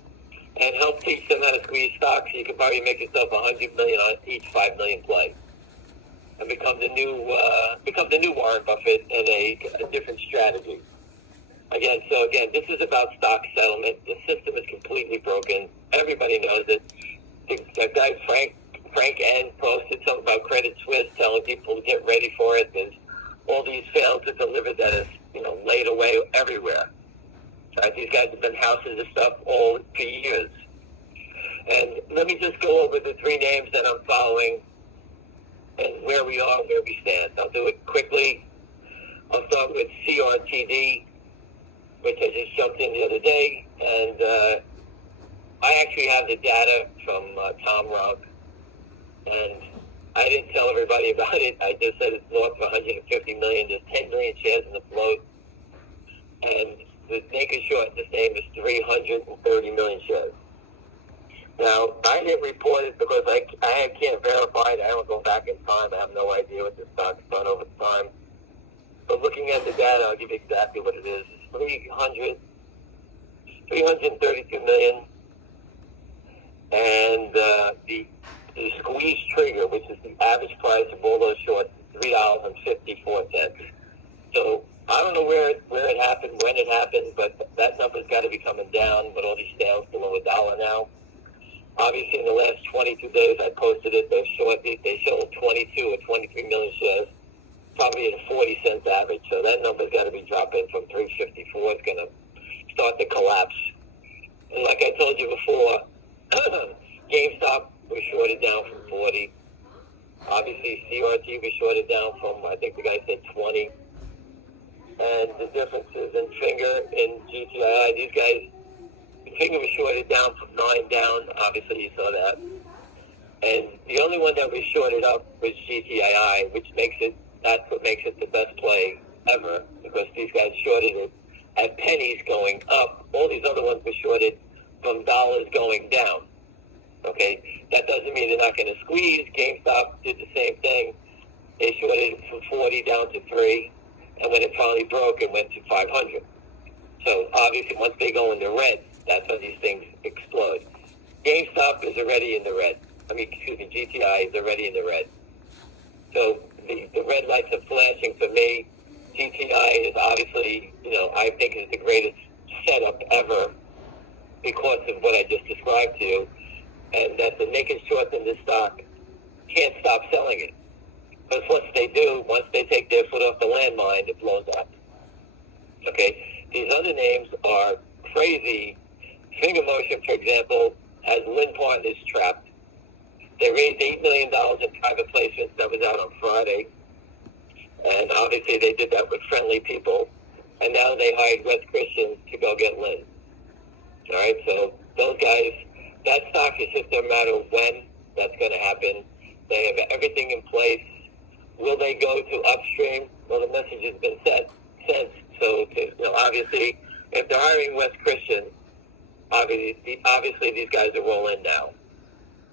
and help teach them how to squeeze stocks. So you can probably make yourself $100 million on each $5 million play, and become the new Warren Buffett in a different strategy. Again, this is about stock settlement. The system is completely broken. Everybody knows it. The guy Frank N posted something about Credit Suisse, telling people to get ready for it. There's all these failed to deliver that is, laid away everywhere. Right? These guys have been housing this stuff all for years. And let me just go over the three names that I'm following and where we are, where we stand. I'll do it quickly. I'll start with CRTD, which I just jumped in the other day, and I actually have the data from Tom Rock, and I didn't tell everybody about it. I just said it's north of 150 million. There's 10 million shares in the float, and the naked short in this name is 330 million shares. Now, I didn't report it because I can't verify it. I don't go back in time. I have no idea what the stock's done over time. But looking at the data, I'll give you exactly what it is. It's 332 million. And the squeeze trigger, which is the average price of all those shorts, is $3.54. So I don't know where it happened, when it happened, but that number's got to be coming down with all these sales below $1 now. Obviously, in the last 22 days, I posted it. Those short, they showed 22 or 23 million shares, probably at a 40 cents average. So that number's got to be dropping from 354. It's going to start to collapse. And like I told you before, GameStop was shorted down from 40. Obviously, CRT was shorted down from, I think the guy said 20. And the differences in Finger and GTII, these guys, Finger was shorted down from 9 down. Obviously, you saw that. And the only one that was shorted up was GTII, that's what makes it the best play ever, because these guys shorted it at pennies going up. All these other ones were shorted from dollars going down. Okay? That doesn't mean they're not going to squeeze. GameStop did the same thing. They shorted it from 40 down to 3, and when it finally broke, it went to 500. So, obviously, once they go in the red, that's when these things explode. GameStop is already in the red. GTI is already in the red. So the red lights are flashing for me. GTI is obviously, I think is the greatest setup ever because of what I just described to you. And that the naked shorts in this stock can't stop selling it. Because once they take their foot off the landmine, it blows up. Okay? These other names are crazy. Finger Motion, for example, has Lynn Partners trapped. They raised $8 million in private placements. That was out on Friday. And obviously they did that with friendly people. And now they hired Wes Christian to go get Lynn. All right, so those guys, that stock is just a matter of when that's going to happen. They have everything in place. Will they go to upstream? Well, the message has been sent. So, obviously, if they're hiring Wes Christian, obviously these guys are rolling now.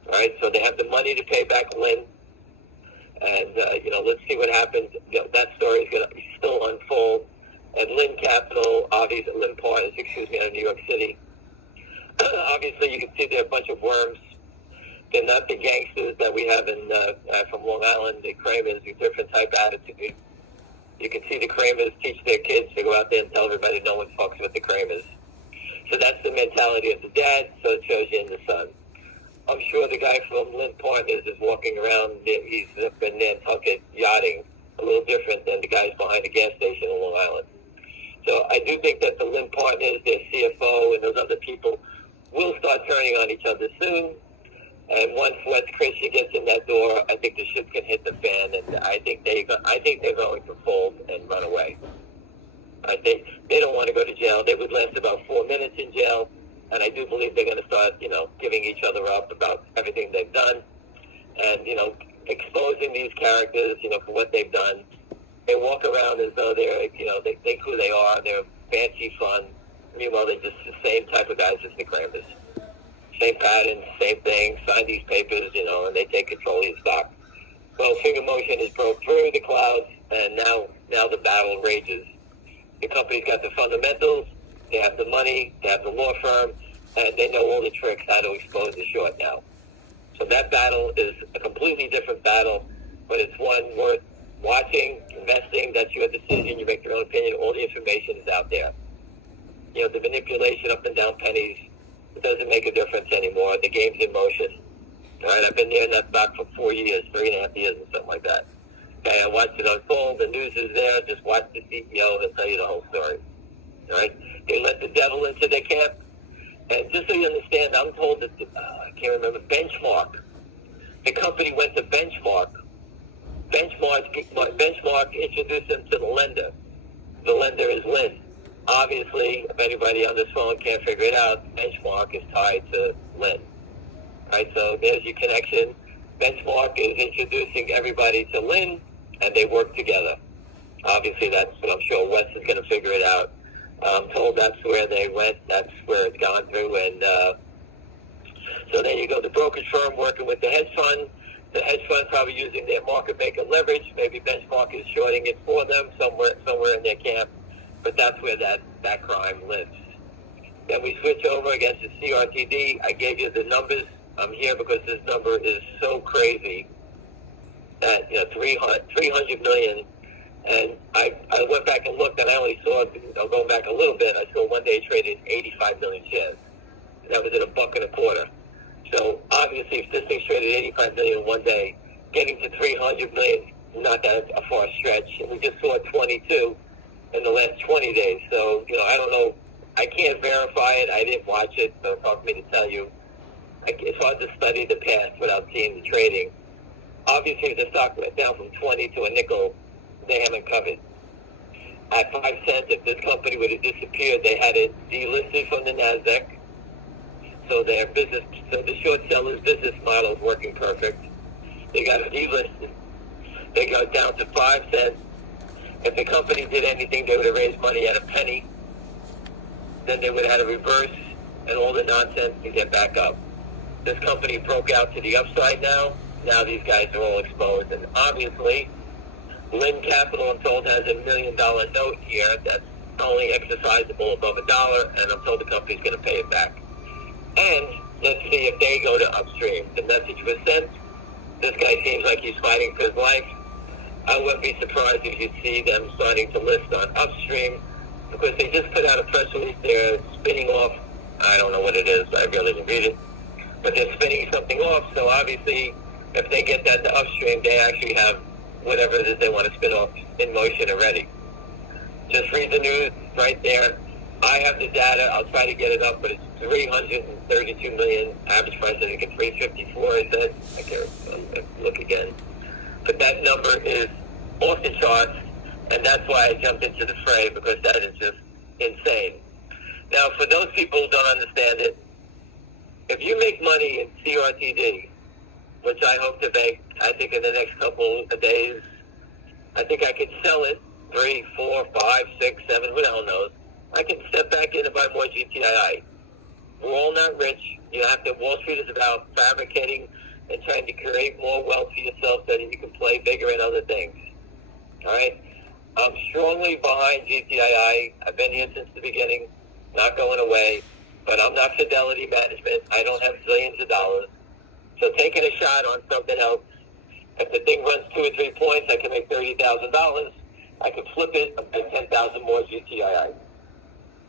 All right, so they have the money to pay back Lynn. And, let's see what happens. That story is going to still unfold. And Lynn Capital, obviously, Lynn Partners, out of New York City. Obviously, you can see they're a bunch of worms. They're not the gangsters that we have from Long Island, the Kramers, with different type attitude. You can see the Kramers teach their kids to go out there and tell everybody no one fucks with the Kramers. So that's the mentality of the dad, so it shows you in the son. I'm sure the guy from Lynn Partners is walking around, he's up in Nantucket yachting, a little different than the guys behind the gas station in Long Island. So I do think that the Lynn Partners, their CFO, and those other people will start turning on each other soon. And once Wes Christian gets in that door, I think the ship can hit the fan, and I think they're going to fold and run away. I think they don't want to go to jail. They would last about 4 minutes in jail. And I do believe they're going to start, giving each other up about everything they've done and, exposing these characters, for what they've done. They walk around as though they're, they think who they are. They're fancy fun. Meanwhile, they're just the same type of guys as the Kramers. Same patterns, same thing. Sign these papers, and they take control of your stock. Well, Finger Motion has broke through the clouds, and now the battle rages. The company's got the fundamentals. They have the money, they have the law firm, and they know all the tricks how to expose the short now. So that battle is a completely different battle, but it's one worth watching, investing. That's your decision. You make your own opinion. All the information is out there. The manipulation up and down pennies, it doesn't make a difference anymore. The game's in motion. All right, I've been there in that stock for 4 years, 3.5 years, and something like that. Okay, I watched it unfold. The news is there. Just watch the CEO. They'll tell you the whole story. All right? They let the devil into their camp. And just so you understand, I'm told that, I can't remember, Benchmark. The company went to Benchmark. Benchmark introduced them to the lender. The lender is Lynn. Obviously, if anybody on this phone can't figure it out, Benchmark is tied to Lynn. All right, so there's your connection. Benchmark is introducing everybody to Lynn, and they work together. Obviously, that's what I'm sure Wes is going to figure it out. I'm told that's where they went. That's where it's gone through. And so then you go to the brokerage firm working with the hedge fund. The hedge fund probably using their market maker leverage. Maybe Benchmark is shorting it for them somewhere in their camp. But that's where that crime lives. Then we switch over against the CRTD. I gave you the numbers. I'm here because this number is so crazy that 300 million. And I went back and looked, and I only saw, going back a little bit, I saw one day traded 85 million shares. And that was at $1.25. So obviously, if this thing traded 85 million in one day, getting to 300 million, not that a far stretch. And we just saw 22 in the last 20 days. So, I don't know. I can't verify it. I didn't watch it, so it's hard for me to tell you. It's hard to study the past without seeing the trading. Obviously, if the stock went down from 20 to a nickel, they haven't covered. At 5 cents, if this company would have disappeared, they had it delisted from the NASDAQ. So the short sellers' business model is working perfect. They got it delisted. They got down to 5 cents. If the company did anything, they would have raised money at a penny. Then they would have had a reverse and all the nonsense to get back up. This company broke out to the upside now. Now these guys are all exposed. And obviously, Lynn Capital, I'm told, has $1 million note here that's only exercisable above $1, and I'm told the company's going to pay it back. And let's see if they go to upstream. The message was sent. This guy seems like he's fighting for his life. I wouldn't be surprised if you see them starting to list on upstream, because they just put out a press release. They're spinning off, I don't know what it is, I really didn't read it, but they're spinning something off. So obviously, if they get that to upstream, they actually have whatever it is they want to spin off in motion already. Just read the news right there. I have the data. I'll try to get it up, but it's 332 million. Average price, I think, at 354. I said. I can't look again. But that number is off the charts, and that's why I jumped into the fray, because that is just insane. Now, for those people who don't understand it, if you make money in CRTD, which I hope to make, I think in the next couple of days, I think I could sell it 3, 4, 5, 6, 7, who the hell knows. I can step back in and buy more GTII. We're all not rich. You have to. Wall Street is about fabricating and trying to create more wealth for yourself so that you can play bigger in other things. All right? I'm strongly behind GTII. I've been here since the beginning, not going away. But I'm not Fidelity Management. I don't have zillions of dollars. So taking a shot on something else, if the thing runs 2 or 3 points, I can make $30,000. I can flip it and make 10,000 more GTII.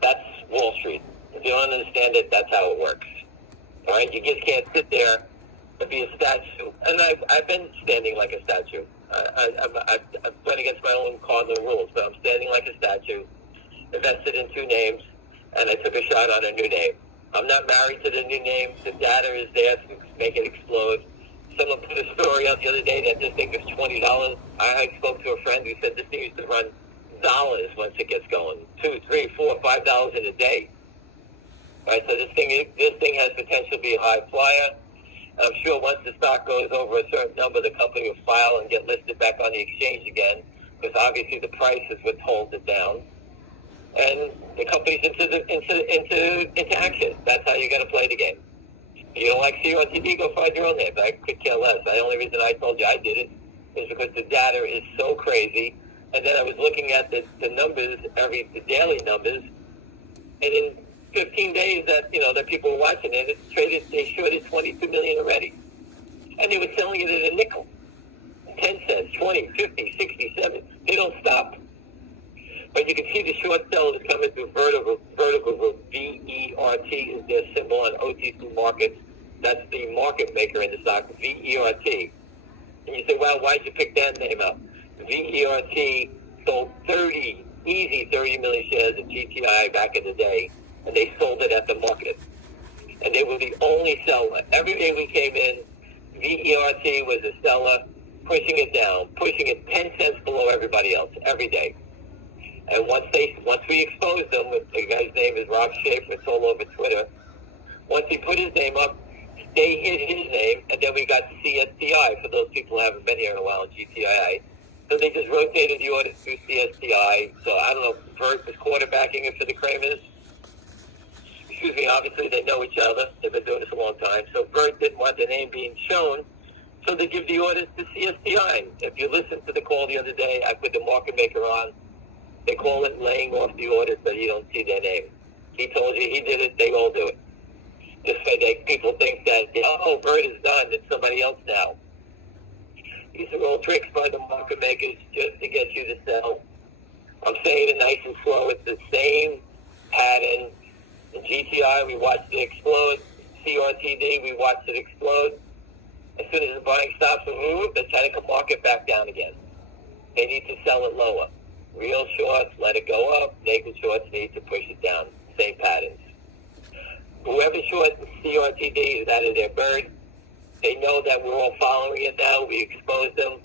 That's Wall Street. If you don't understand it, that's how it works. All right? You just can't sit there and be a statue. And I've been standing like a statue. I've went against my own cardinal rules, but I'm standing like a statue, invested in 2 names, and I took a shot on a new name. I'm not married to the new name. The data is there to make it explode. Someone put a story out the other day that this thing is $20. I spoke to a friend who said this thing used to run dollars once it gets going. $2, $3, $4, $5 in a day. All right, so this thing has potential to be a high flyer. I'm sure once the stock goes over a certain number, the company will file and get listed back on the exchange again, because obviously the price is what holds it down. And the company's into action. That's how you got to play the game. You don't like CRTD, go find your own name. I could care less. The only reason I told you I did it is because the data is so crazy. And then I was looking at the numbers, the daily numbers, and in 15 days that people were watching it, they shorted 22 million already. And they were selling it at a nickel. 10 cents, 20, 50, 60, 70. They don't stop. But you can see the short sellers coming through vertical group. VERT is their symbol on OTC markets. That's the market maker in the stock, VERT. And you say, well, why'd you pick that name out? VERT sold 30 million shares of GTI back in the day, and they sold it at the market. And they were the only seller. Every day we came in, VERT was a seller, pushing it down, pushing it 10 cents below everybody else every day. And once we exposed them, the guy's name is Rob Schaefer, it's all over Twitter. Once he put his name up, they hid his name, and then we got CSTI, for those people who haven't been here in a while, GTII. So they just rotated the orders through CSTI. So I don't know if Vert was quarterbacking it for the Kramers. Excuse me, obviously they know each other. They've been doing this a long time. So Vert didn't want the name being shown, so they give the orders to CSTI. If you listened to the call the other day, I put the market maker on. They call it laying off the orders so you don't see their name. He told you he did it, they all do it. This way people think that, Vert is done, it's somebody else now. These are all tricks by the market makers just to get you to sell. I'm saying it nice and slow. It's the same pattern. In GTI, we watched it explode. CRTD, we watched it explode. As soon as the buying stops and moves, they're trying to market back down again. They need to sell it lower. Real shorts, let it go up. Naked shorts need to push it down. Same patterns. Whoever shorts CRTD is out of their bird. They know that we're all following it now. We exposed them.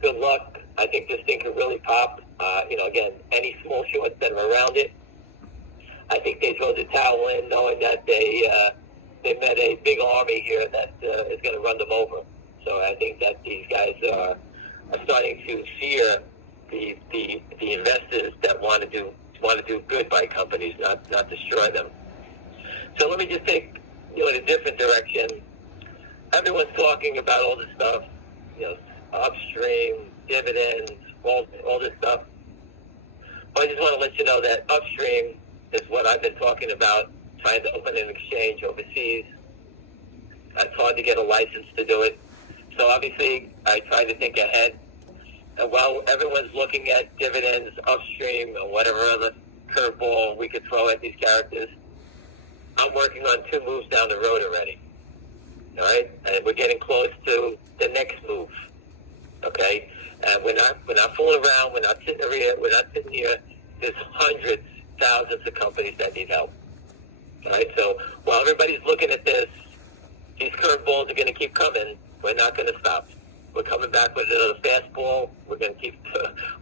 Good luck. I think this thing could really pop. Again, any small shorts that are around it, I think they throw the towel in, knowing that they met a big army here that is going to run them over. So I think that these guys are starting to fear the investors that want to do good by companies, not destroy them. So let me just take in a different direction. Everyone's talking about all this stuff, upstream, dividends, all this stuff. But I just want to let you know that upstream is what I've been talking about, trying to open an exchange overseas. It's hard to get a license to do it. So obviously, I try to think ahead. And while everyone's looking at dividends, upstream, or whatever other curveball we could throw at these characters, I'm working on 2 moves down the road already. All right? And we're getting close to the next move. Okay? And we're not fooling around. We're not sitting here. There's hundreds, thousands of companies that need help. All right? So while everybody's looking at this, these curveballs are going to keep coming. We're not going to stop. We're coming back with another fastball. We're going to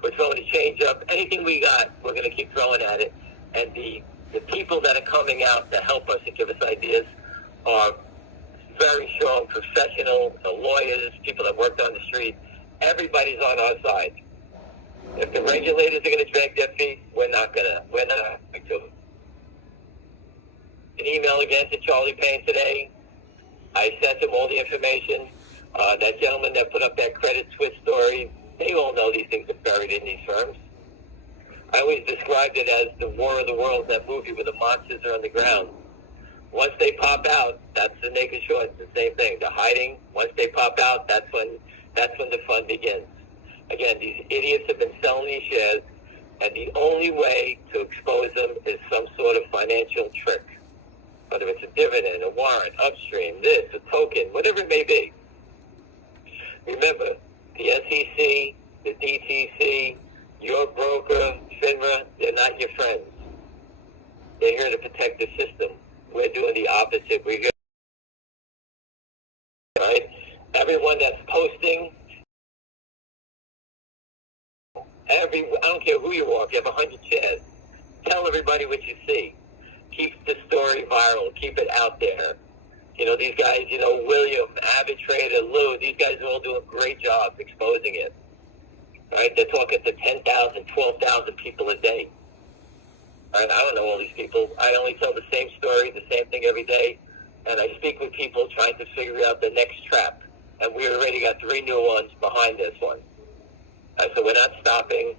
we're throwing a change up. Anything we got, we're going to keep throwing at it. And the people that are coming out to help us and give us ideas are very strong professionals, lawyers, people that worked on the street. Everybody's on our side. If the regulators are going to drag their feet, we're not going to. Can you email again to Charlie Payne today. I sent him all the information. That gentleman that put up that Credit Suisse story, they all know these things are buried in these firms. I always described it as the War of the Worlds, that movie where the monsters are on the ground. Once they pop out, that's the naked short. It's the same thing. They're hiding. Once they pop out, that's when the fun begins. Again, these idiots have been selling these shares, and the only way to expose them is some sort of financial trick, whether it's a dividend, a warrant, upstream, this, a token, whatever it may be. Remember, the SEC, the DTC, your broker, FINRA, they're not your friends. They're here to protect the system. We're doing the opposite. We're here, right? Everyone that's posting, I don't care who you are, if you have 100 shares, tell everybody what you see. Keep the story viral. Keep it out there. You know, these guys, you know, William, Avitrader, Lou, these guys are all doing great jobs exposing it. Right? They're talking to 10,000, 12,000 people a day. Right? I don't know all these people. I only tell the same story, the same thing every day. And I speak with people trying to figure out the next trap. And we already got 3 new ones behind this one. So we're not stopping.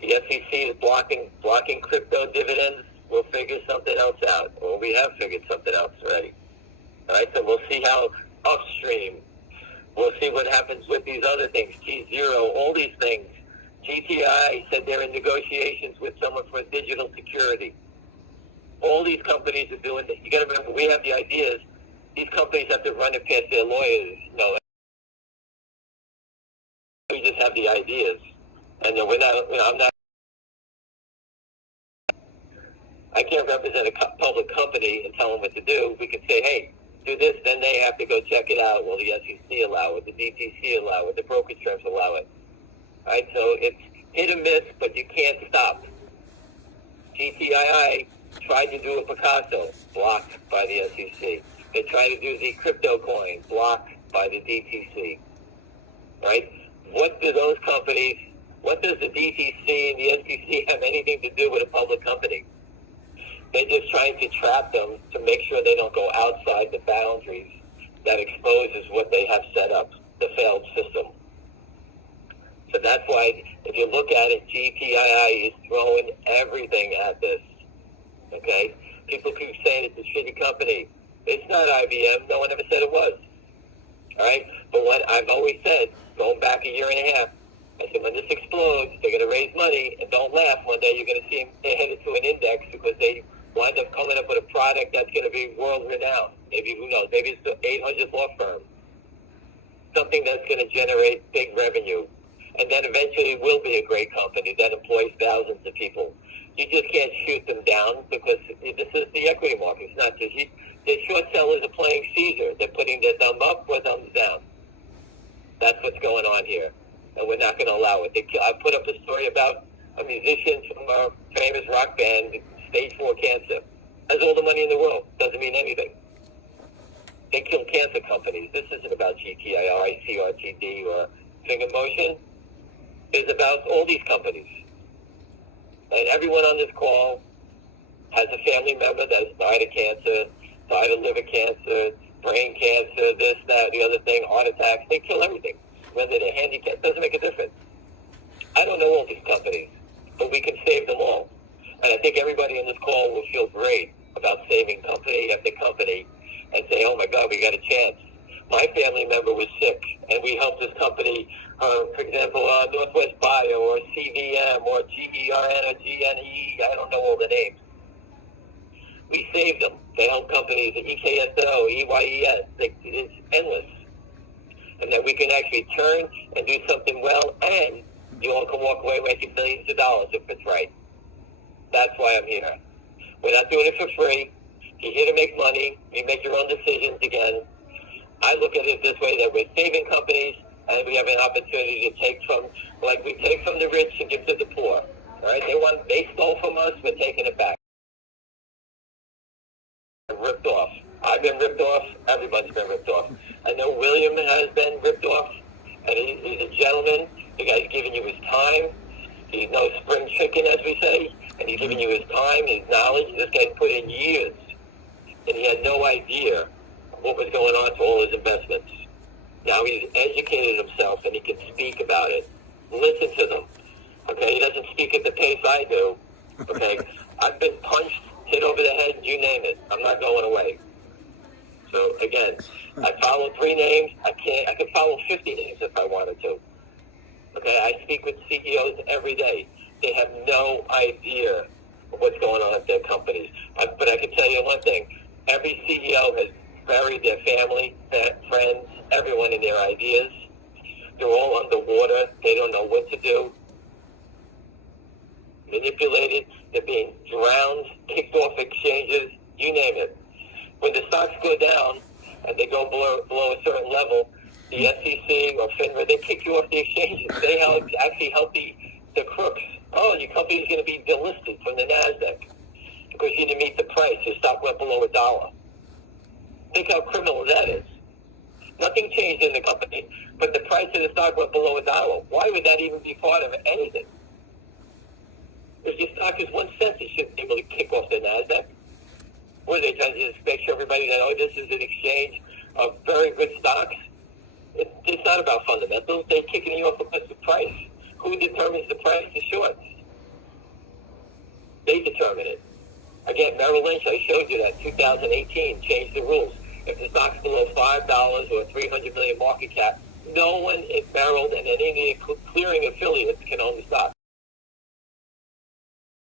The SEC is blocking crypto dividends. We'll figure something else out. Or we have figured something else already. All right, so we'll see how upstream. We'll see what happens with these other things, T0, all these things. GTI said they're in negotiations with someone for digital security. All these companies are doing this. You got to remember, we have the ideas. These companies have to run it past their lawyers. No, we just have the ideas, and we're not. You know, I'm not. I can't represent a public company and tell them what to do. We can say, hey, do this, then they have to go check it out. Will the SEC allow it? The DTC allow it? The brokerage firms allow it? Right? So it's hit or miss, but you can't stop. GTII tried to do a Picasso, blocked by the SEC. They tried to do the crypto coin, blocked by the DTC. Right? What do those companies, what does the DTC and the SEC have anything to do with a public company? They're just trying to trap them to make sure they don't go outside the boundaries that exposes what they have set up, the failed system. So that's why, if you look at it, GTII is throwing everything at this. Okay? People keep saying it's a shitty company. It's not IBM. No one ever said it was. All right? But what I've always said, going back a year and a half, I said, when this explodes, they're going to raise money, and don't laugh. One day you're going to see them headed to an index because they wind up coming up with a product that's going to be world-renowned. Maybe, who knows, maybe it's the 800th law firm. Something that's going to generate big revenue. And then eventually will be a great company that employs thousands of people. You just can't shoot them down because this is the equity market. It's not just, the short sellers are playing Caesar. They're putting their thumb up or thumbs down. That's what's going on here. And we're not going to allow it. I put up a story about a musician from a famous rock band, stage 4 cancer. Has all the money in the world. Doesn't mean anything. They kill cancer companies. This isn't about GTII, CRTD, or Finger Motion. It's about all these companies. And everyone on this call has a family member that has died of cancer, died of liver cancer, brain cancer, this, that, the other thing, heart attacks. They kill everything. Whether they're handicapped, doesn't make a difference. I don't know all these companies, but we can save them all. And I think everybody on this call will feel great about saving company after company and say, oh my God, we got a chance. My family member was sick, and we helped this company, for example, Northwest Bio or CVM or GERN or GNE, I don't know all the names. We saved them. They help companies, EKSO, EYES, it's endless. And that we can actually turn and do something well, and you all can walk away making millions of dollars if it's right. That's why I'm here. We're not doing it for free. You're here to make money. You make your own decisions again. I look at it this way, that we're saving companies, and we have an opportunity to take from, like we take from the rich and give to the poor. All right? They stole from us, we're taking it back. Ripped off. I've been ripped off. Everybody's been ripped off. I know William has been ripped off, and he's a gentleman. The guy's giving you his time. He's no spring chicken, as we say, and he's giving you his time, his knowledge. This guy's put in years in idea of what was going on to all his investments. Now he's educated himself and he can speak about it. Listen to them. Okay, he doesn't speak at the pace I do. Okay, I've been punched, hit over the head, you name it. I'm not going away. So again, I follow 3 names. I could follow 50 names if I wanted to. Okay, I speak with CEOs every day. They have no idea of what's going on at their companies. But I can tell you one thing. Every CEO has buried their family, their friends, everyone in their ideas. They're all underwater. They don't know what to do. Manipulated. They're being drowned, kicked off exchanges, you name it. When the stocks go down and they go below a certain level, the SEC or FINRA, they kick you off the exchanges. They actually help the crooks. Oh, your company's going to be delisted from the NASDAQ because you didn't meet the price. Your stock went below $1. Think how criminal that is. Nothing changed in the company, but the price of the stock went below $1. Why would that even be part of anything? If your stock is 1 cent, you shouldn't be able to kick off the NASDAQ. What are they trying to just make sure everybody that, oh, this is an exchange of very good stocks? It's not about fundamentals. They're kicking you off because of the price. Who determines the price? The shorts. They determine it. Again, Merrill Lynch, I showed you that 2018 changed the rules. If the stock's below $5 or 300 million market cap, no one in Merrill and any of the clearing affiliates can own the stock.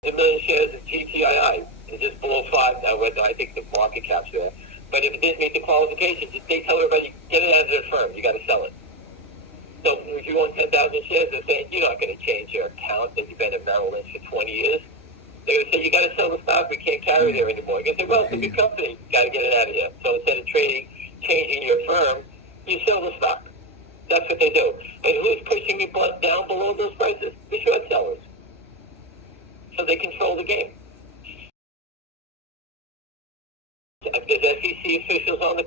A million shares of GTII is just below 5 now. I think the market cap's there. But if it didn't meet the qualifications, they tell everybody, get it out of their firm. You got to sell it. So if you own 10,000 shares, they're saying, you're not going to change your account that you've been at Merrill Lynch for 20 years. They're going to say, you got to sell the stock. We can't carry there anymore. You're going to say, well, it's a good company. You got to get it out of here. So instead of changing your firm, you sell the stock. That's what they do. And who's pushing you down below those prices? The short sellers. So they control the game. If there's SEC officials on the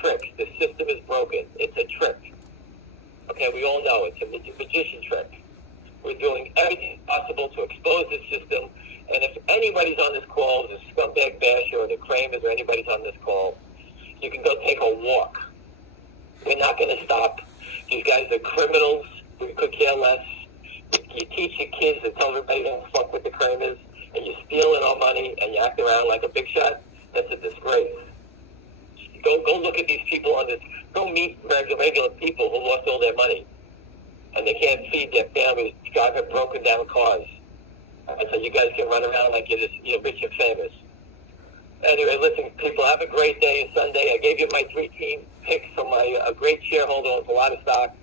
trick, the system is broken. It's a trick. Okay, we all know it's a magician trick. We're doing everything possible to expose the system. And if anybody's on this call, the scumbag basher or the Kramers or anybody's on this call, you can go take a walk. We're not going to stop. These guys are criminals. We could care less. You teach your kids to tell everybody don't fuck with the Kramers, and you're stealing our money, and you act around like a big shot. That's a disgrace. Go look at these people on this. Go meet regular people who lost all their money, and they can't feed their families, driving broken down cars. And so you guys can run around like you're rich and famous. Anyway, listen, people, have a great day Sunday. I gave you my 3 team picks from a great shareholder owns a lot of stock.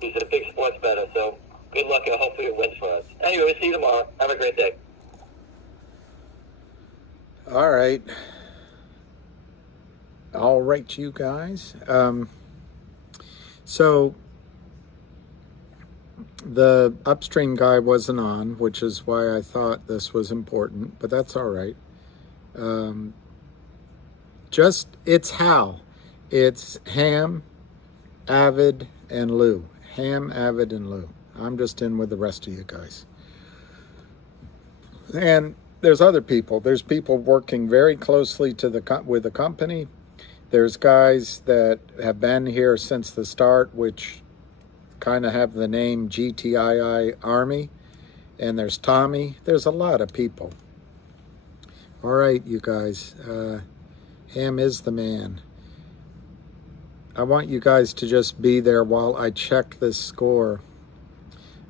He's a big sports bettor, so good luck and hopefully it wins for us. Anyway, we'll see you tomorrow. Have a great day. All right. All right, you guys. So the upstream guy wasn't on, which is why I thought this was important, but that's all right. It's Hal. It's Ham, Avid, and Lou. Ham, Avid, and Lou. I'm just in with the rest of you guys. And there's other people. There's people working very closely with the company. There's guys that have been here since the start, which kind of have the name GTII Army. And there's Tommy. There's a lot of people. All right, you guys. Ham is the man. I want you guys to just be there while I check this score.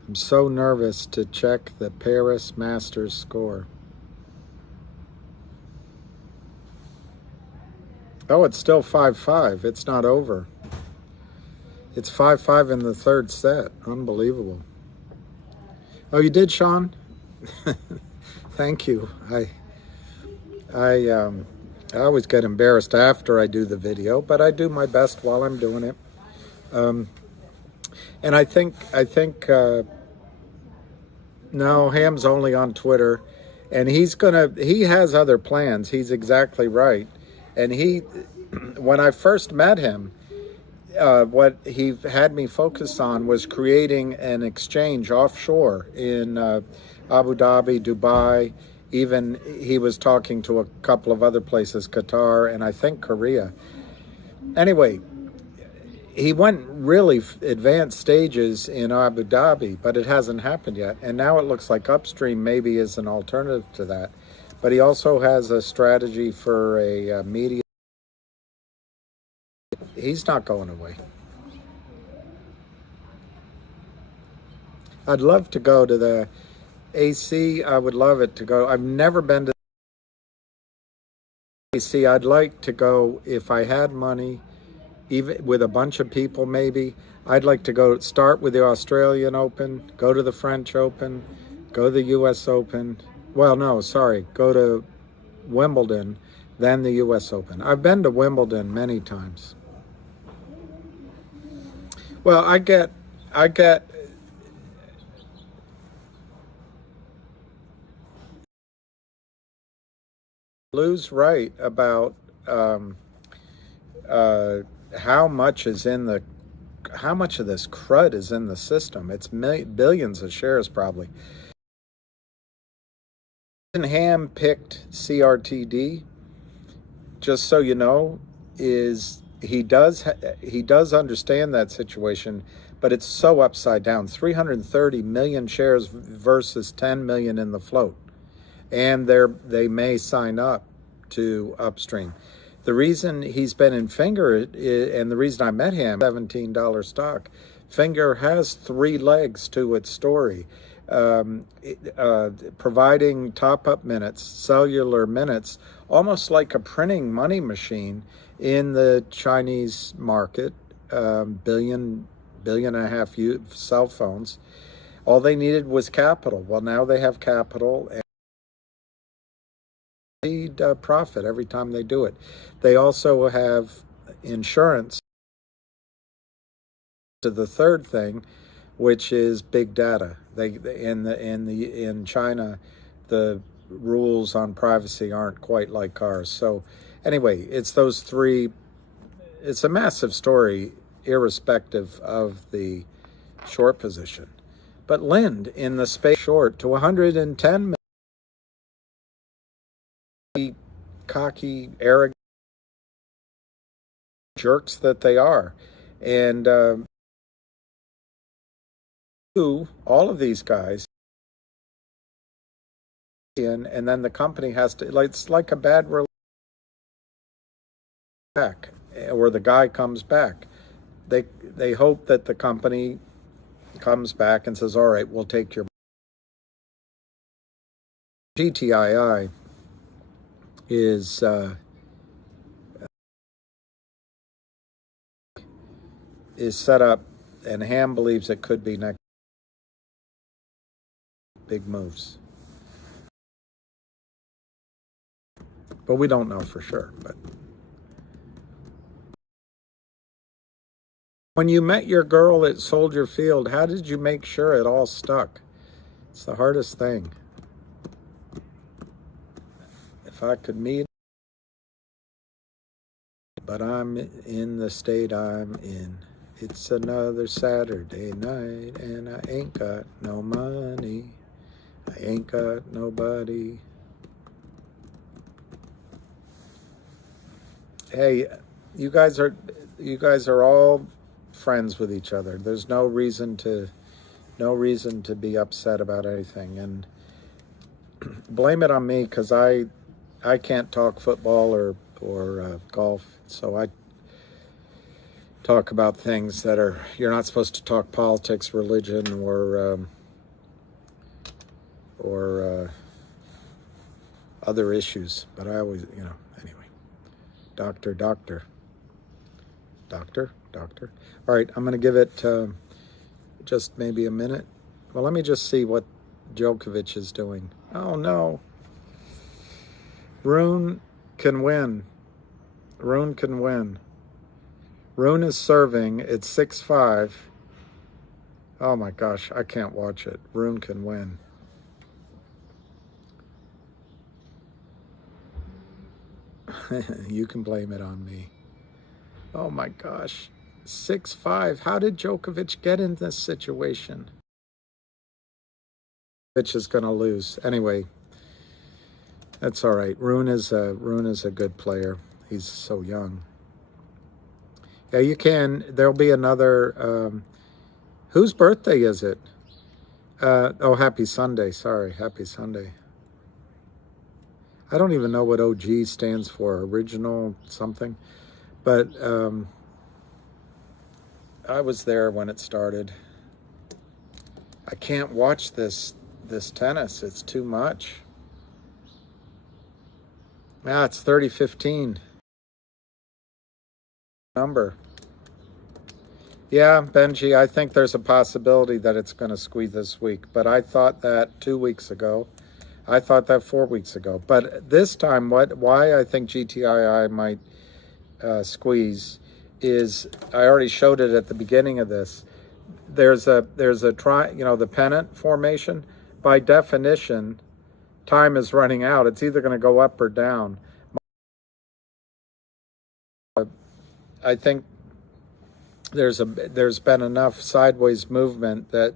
I'm so nervous to check the Paris Masters score. Oh, it's still 5-5. It's not over. It's 5-5 in the third set. Unbelievable. Oh, you did, Sean? Thank you. I always get embarrassed after I do the video, but I do my best while I'm doing it. And I think no, Ham's only on Twitter, and he has other plans. He's exactly right. And when I first met him, what he had me focus on was creating an exchange offshore in Abu Dhabi, Dubai, Even he was talking to a couple of other places, Qatar and I think Korea. Anyway, he went really advanced stages in Abu Dhabi, but it hasn't happened yet. And now it looks like upstream maybe is an alternative to that. But he also has a strategy for a media. He's not going away. I'd love to go to the AC. I would love it to go. I've never been to AC. I'd like to go if I had money, even with a bunch of people maybe. I'd like to go start with the Australian Open, go to the French Open, go to the US Open. Well, no, sorry, go to Wimbledon, then the US Open. I've been to Wimbledon many times. Well, I get Lou's right about how much is in the how much of this crud is in the system. It's billions of shares probably. Ham-picked CRTD, just so you know, is he does understand that situation, but it's so upside down. 330 million shares versus 10 million in the float, and they may sign up to upstream. The reason he's been in Finger, and the reason I met him, $17 stock. Finger has three legs to its story. Providing top-up minutes, cellular minutes, almost like a printing money machine in the Chinese market, billion and a half cell phones. All they needed was capital. Well, now they have capital and need profit every time they do it. They also have insurance. To the third thing, which is big data. In China, the rules on privacy aren't quite like ours. So anyway, it's those three. It's a massive story, irrespective of the short position. But Lind in the space short to 110 million. Cocky, arrogant jerks that they are, and all of these guys, and then the company has to, like, it's like a bad relationship back, or the guy comes back. They hope that the company comes back and says, all right, we'll take your GTII is set up, and Ham believes it could be next big moves. But we don't know for sure. But when you met your girl at Soldier Field, how did you make sure it all stuck? It's the hardest thing. If I could meet, but I'm in the state I'm in. It's another Saturday night, and I ain't got no money. I ain't got nobody. Hey, you guys are all friends with each other. There's no reason to be upset about anything, and blame it on me, because I can't talk football or golf, so I talk about things that are, you're not supposed to talk politics, religion, or other issues. But I always, anyway. Doctor. All right, I'm going to give it just maybe a minute. Well, let me just see what Djokovic is doing. Oh, no. Rune can win. Rune is serving. It's 6-5. Oh, my gosh. I can't watch it. Rune can win. You can blame it on me. Oh my gosh. 6-5. How did Djokovic get in this situation? Djokovic is going to lose. Anyway, That's all right. Rune is a good player. He's so young. Yeah, you can. There'll be another. Whose birthday is it? Oh, happy Sunday. Sorry, happy Sunday. I don't even know what OG stands for. Original something. But I was there when it started. I can't watch this tennis. It's too much. It's 30-15 number. Yeah, Benji, I think there's a possibility that it's going to squeeze this week. But I thought that 2 weeks ago. I thought that 4 weeks ago. But this time, why I think GTII might squeeze is, I already showed it at the beginning of this. There's a the pennant formation. By definition, time is running out. It's either going to go up or down. I think there's been enough sideways movement that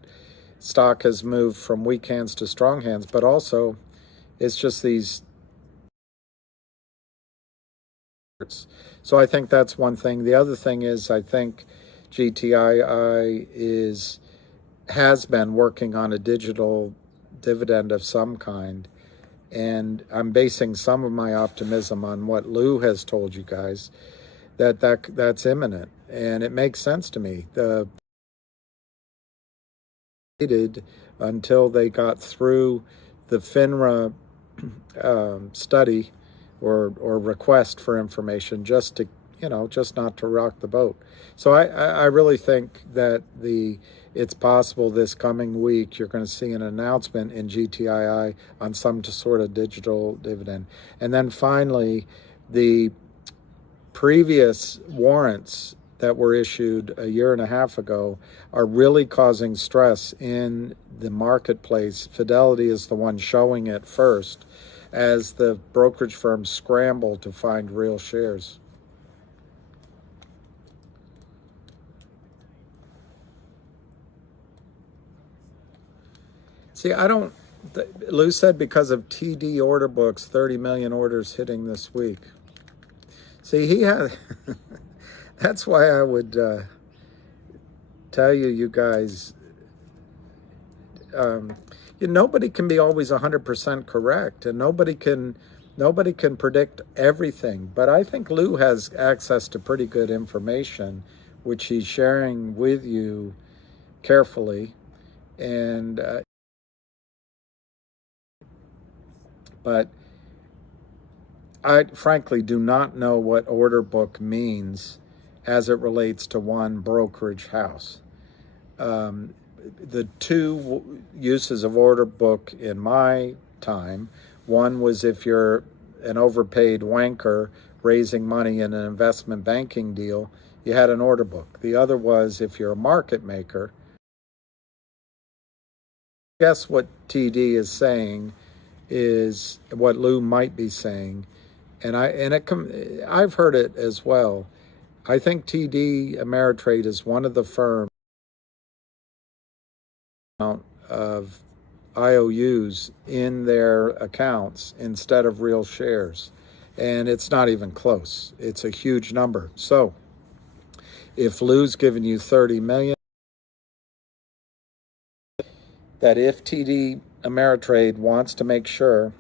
stock has moved from weak hands to strong hands, but also it's just these. So I think that's one thing. The other thing is, I think GTII has been working on a digital dividend of some kind, and I'm basing some of my optimism on what Lou has told you guys, that's imminent, and it makes sense to me. Until they got through the FINRA study or request for information, just to just not to rock the boat. So I really think that it's possible this coming week you're going to see an announcement in GTII on some sort of digital dividend. And then finally, the previous warrants that were issued a year and a half ago are really causing stress in the marketplace. Fidelity is the one showing it first, as the brokerage firms scramble to find real shares. See, Lou said because of TD order books, 30 million orders hitting this week. See, he had, that's why I would tell you guys, nobody can be always 100% correct, and nobody can predict everything. But I think Lou has access to pretty good information, which he's sharing with you carefully. And but I frankly do not know what order book means as it relates to one brokerage house. The two uses of order book in my time, one was if you're an overpaid wanker raising money in an investment banking deal, you had an order book. The other was if you're a market maker. Guess what TD is saying is what Lou might be saying, and I've heard it as well. I think TD Ameritrade is one of the firms of IOUs in their accounts instead of real shares, and it's not even close. It's a huge number. So if Lou's giving you 30 million, that if TD Ameritrade wants to make sure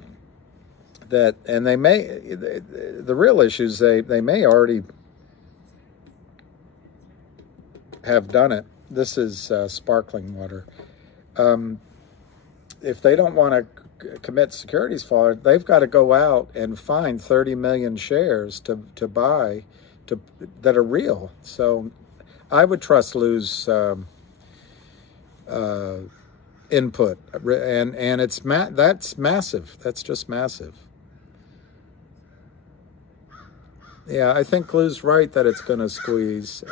that, and they may, the real issues, they may already have done it. This is sparkling water. If they don't want to commit securities fraud, they've got to go out and find 30 million shares to buy that are real. So I would trust Lou's input, and that's massive. That's just massive. Yeah, I think Lou's right that it's going to squeeze.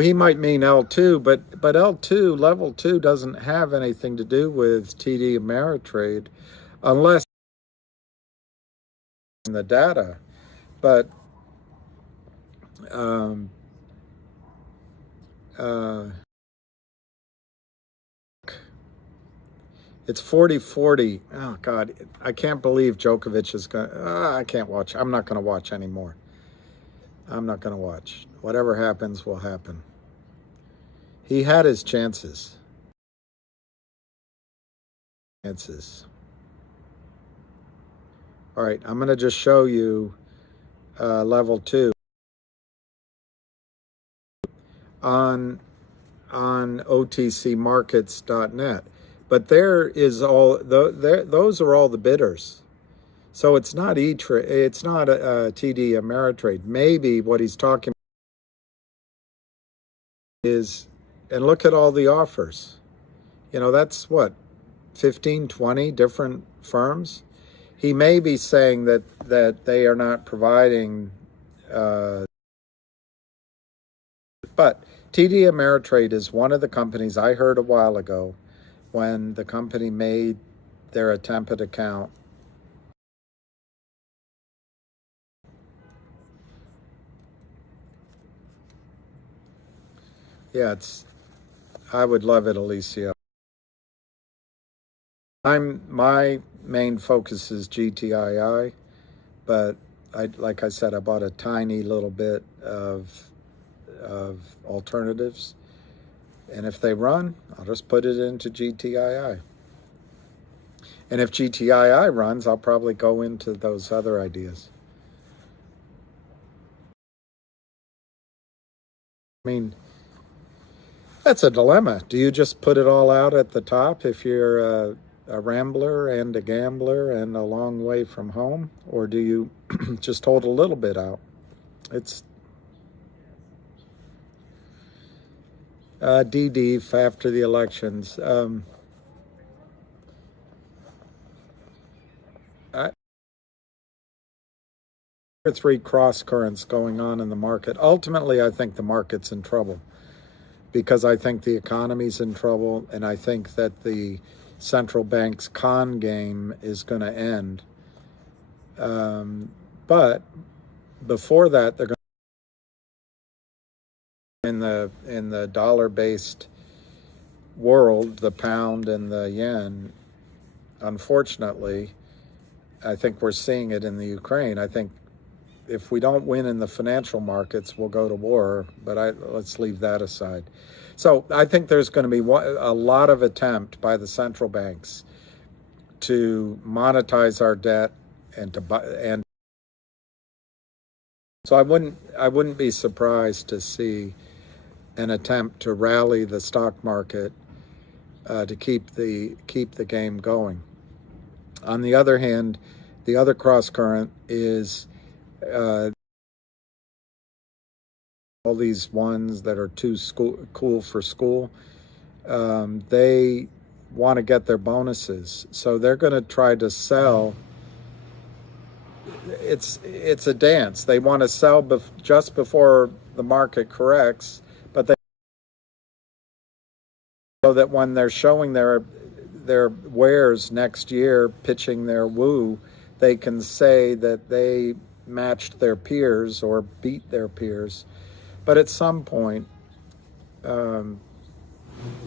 He might mean L2, but L2, level 2 doesn't have anything to do with TD Ameritrade unless in the data. But It's 40-40. Oh, God. I can't believe Djokovic is going to... I can't watch. I'm not going to watch anymore. I'm not going to watch. Whatever happens will happen. He had his chances. All right, I'm going to just show you level 2 on otcmarkets.net. But there is all those are all the bidders. So it's not it's not a TD Ameritrade. Maybe what he's talking about is, and look at all the offers. You know, that's what, 15, 20 different firms. He may be saying that they are not providing, but TD Ameritrade is one of the companies I heard a while ago when the company made their attempted account. Yeah, I would love it, Alicia. My main focus is GTII, but like I said, I bought a tiny little bit of alternatives, and if they run, I'll just put it into GTII. And if GTII runs, I'll probably go into those other ideas. I mean, that's a dilemma. Do you just put it all out at the top if you're a rambler and a gambler and a long way from home, or do you just hold a little bit out? It's DD after the elections. There are 3 cross currents going on in the market. Ultimately, I think the market's in trouble because I think the economy's in trouble, and I think that the central bank's con game is going to end. But before that, they're going to, in the dollar-based world, the pound and the yen. Unfortunately, I think we're seeing it in the Ukraine. I think if we don't win in the financial markets, we'll go to war. But let's leave that aside. So I think there's going to be a lot of attempt by the central banks to monetize our debt and to buy. And so I wouldn't be surprised to see an attempt to rally the stock market to keep the game going. On the other hand, the other cross current is all these ones that are too cool for school. They want to get their bonuses, so they're going to try to sell. It's a dance. They want to sell just before the market corrects, but they so that when they're showing their wares next year, pitching their woo, they can say that they matched their peers or beat their peers. But at some point,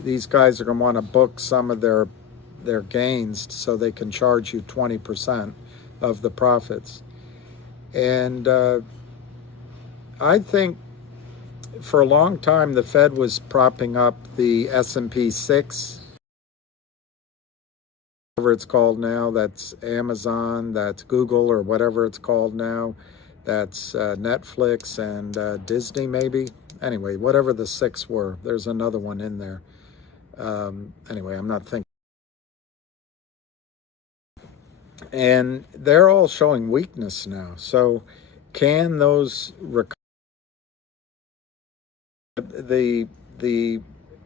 these guys are going to want to book some of their gains so they can charge you 20% of the profits. And I think for a long time, the Fed was propping up the S&P 6, whatever it's called now. That's Amazon, that's Google, or whatever it's called now. That's Netflix and Disney, maybe. Anyway, whatever the 6 were, there's another one in there. Anyway, I'm not thinking. And they're all showing weakness now. So can those recover? The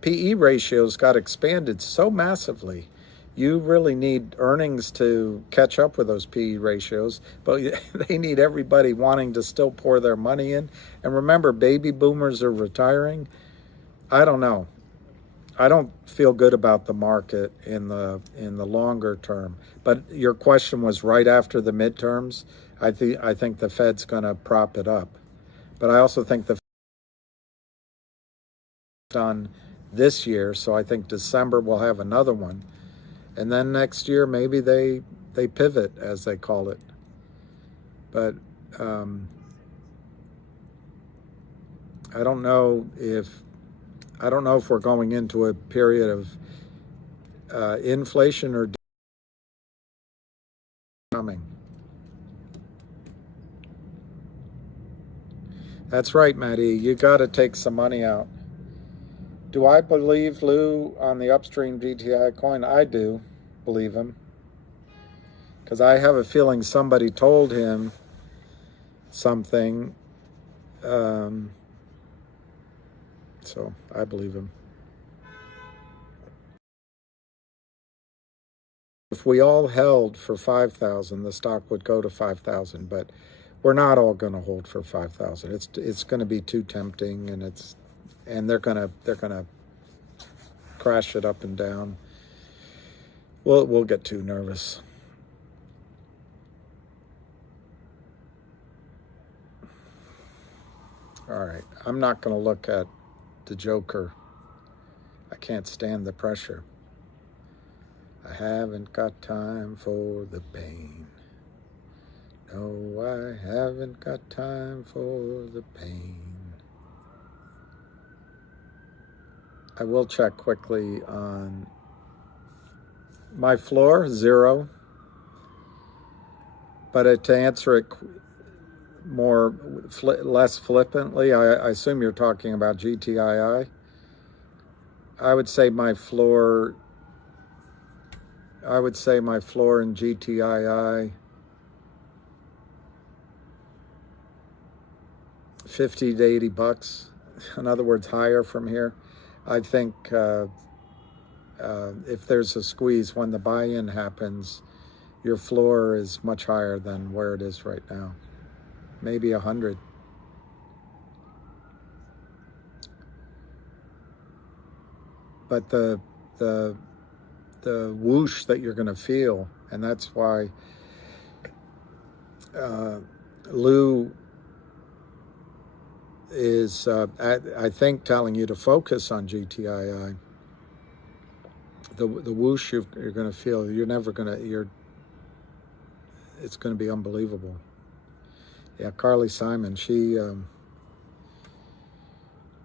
PE ratios got expanded so massively. You really need earnings to catch up with those PE ratios, but they need everybody wanting to still pour their money in. And remember, baby boomers are retiring. I don't know. I don't feel good about the market in the longer term. But your question was right after the midterms. I think the Fed's going to prop it up. But I also think the Fed's done this year, so I think December we'll have another one. And then next year, maybe they pivot, as they call it. But I don't know if we're going into a period of inflation or coming. That's right, Maddie. You got to take some money out. Do I believe Lou on the upstream GTI coin? I do believe him. Because I have a feeling somebody told him something. So I believe him. If we all held for 5,000, the stock would go to 5,000. But we're not all going to hold for 5,000. It's going to be too tempting, and they're gonna crash it up and down. We'll get too nervous. All right, I'm not going to look at the Joker. I can't stand the pressure. I haven't got time for the pain. No, I haven't got time for the pain. I will check quickly on my floor, 0. But to answer it less flippantly, I assume you're talking about GTII. I would say my floor in GTII, 50 to 80 bucks. In other words, higher from here. I think if there's a squeeze, when the buy-in happens, your floor is much higher than where it is right now. Maybe 100. But the whoosh that you're going to feel, and that's why Lou is, I think, telling you to focus on GTII. The whoosh you're going to feel, it's going to be unbelievable. Yeah, Carly Simon, she,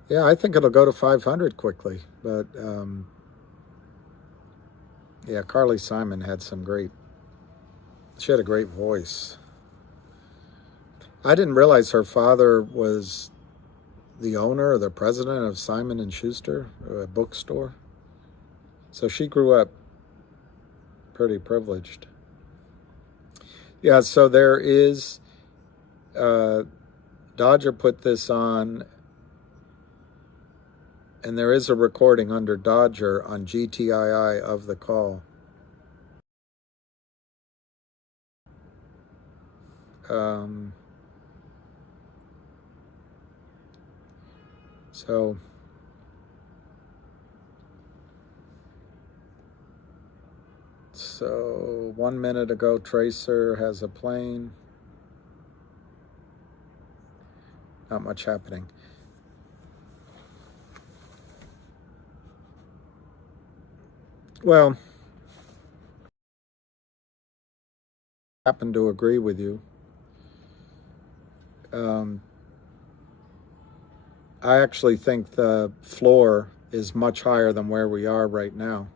yeah, I think it'll go to 500 quickly. But, yeah, Carly Simon she had a great voice. I didn't realize her father was the owner or the president of Simon & Schuster, a bookstore. So she grew up pretty privileged. Yeah, so there is, Dodger put this on, and there is a recording under Dodger on GTII of the call. So 1 minute ago, Tracer has a plane. Not much happening. Well, I happen to agree with you. I actually think the floor is much higher than where we are right now.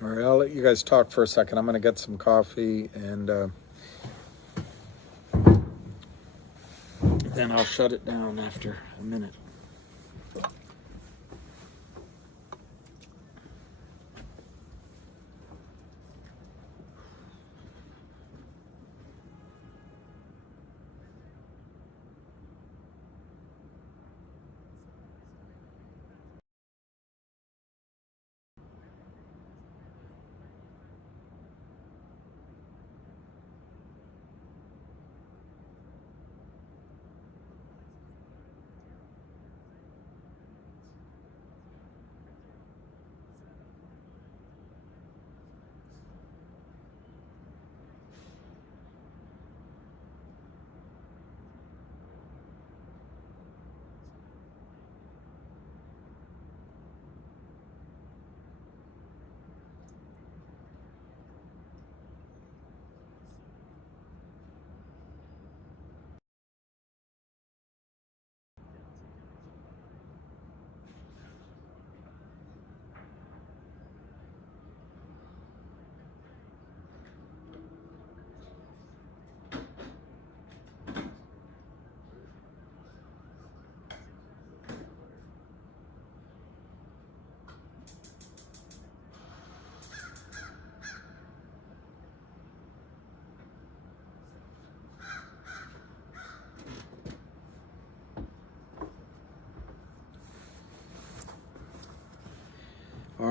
All right, I'll let you guys talk for a second. I'm going to get some coffee, and then I'll shut it down after a minute.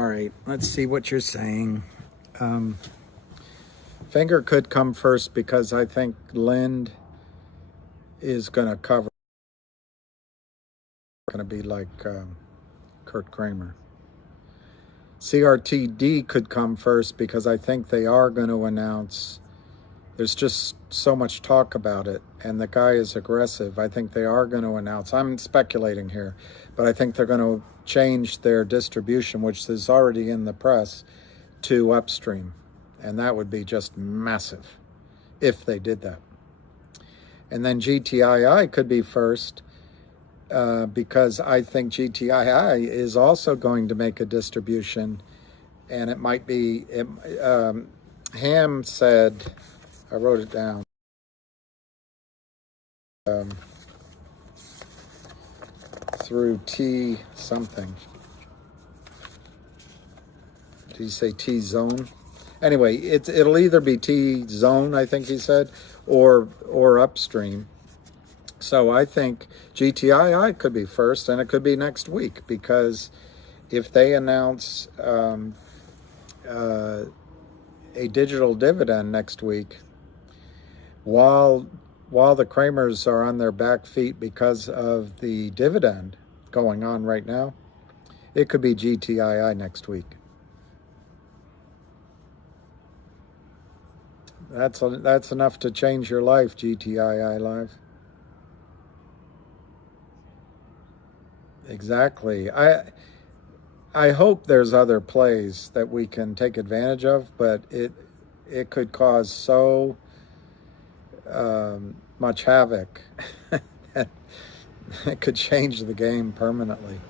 right, let's see what you're saying. Finger could come first because I think Lind is going to cover. Going to be like Kurt Kramer. CRTD could come first because I think they are going to announce. There's just so much talk about it, and the guy is aggressive. I think they are going to announce. I'm speculating here, but I think they're going to change their distribution, which is already in the press, to upstream. And that would be just massive if they did that. And then GTII could be first because I think GTII is also going to make a distribution, and it might be, Ham said, I wrote it down, through T something. Did he say T zone? Anyway, it'll either be T zone, I think he said, or upstream. So I think GTII could be first, and it could be next week, because if they announce a digital dividend next week, while the Kramers are on their back feet because of the dividend going on right now, it could be GTII next week. That's enough to change your life, GTIILIVE. Exactly. I hope there's other plays that we can take advantage of, but it could cause so much havoc that it could change the game permanently.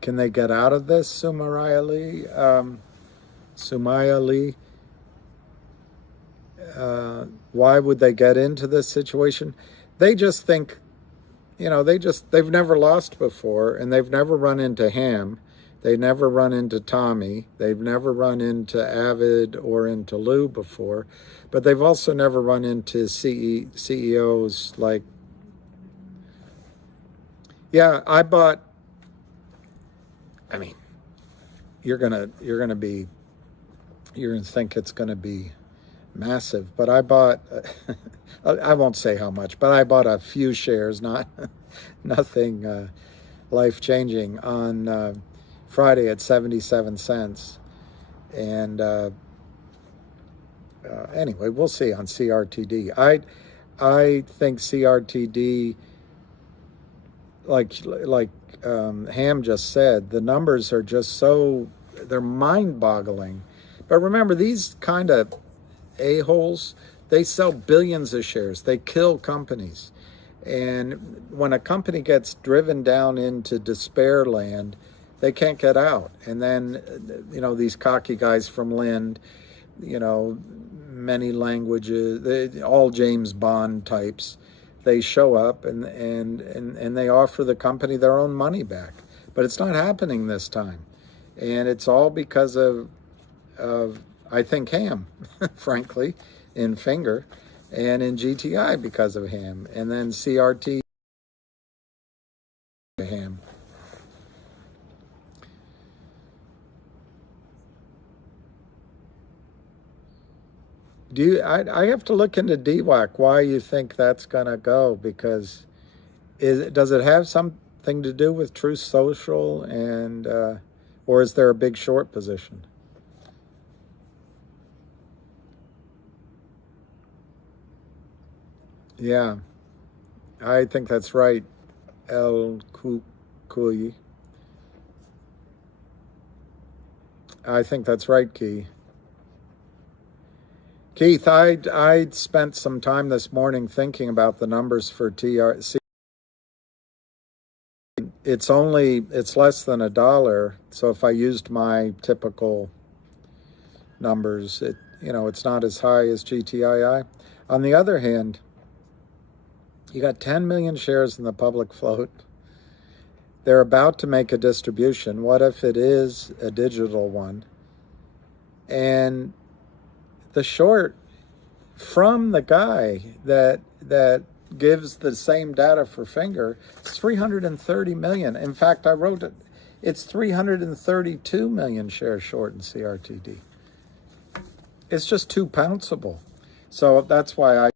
Can they get out of this, Sumaya Lee? Sumaya Lee? Why would they get into this situation? They just think, they've never lost before, and they've never run into Ham. They never run into Tommy. They've never run into Avid or into Lou before, but they've also never run into CEOs like, yeah, I bought, you're gonna think it's gonna be massive, but I bought, I won't say how much, but I bought a few shares, nothing life-changing, on Friday at 77 cents. And anyway, we'll see on CRTD. I think CRTD, like Ham just said, the numbers are just they're mind-boggling. But remember, these kind of a-holes, they sell billions of shares. They kill companies. And when a company gets driven down into despair land, they can't get out. And then, these cocky guys from Lind, many languages, all James Bond types, they show up and they offer the company their own money back. But it's not happening this time. And it's all because of I think, Ham, frankly, in Finger, and in GTI because of Ham, and then CRT Ham. I have to look into DWAC why you think that's gonna go, because does it have something to do with Truth Social, and or is there a big short position? Yeah, I think that's right, El Kukuyi. I think that's right, Keith, I spent some time this morning thinking about the numbers for TRC. It's less than $1. So if I used my typical numbers, it's not as high as GTII. On the other hand, you got 10 million shares in the public float. They're about to make a distribution. What if it is a digital one? And the short from the guy that gives the same data for finger, it's 330 million. In fact, I wrote it. It's 332 million shares short in CRTD. It's just too pounceable. So that's why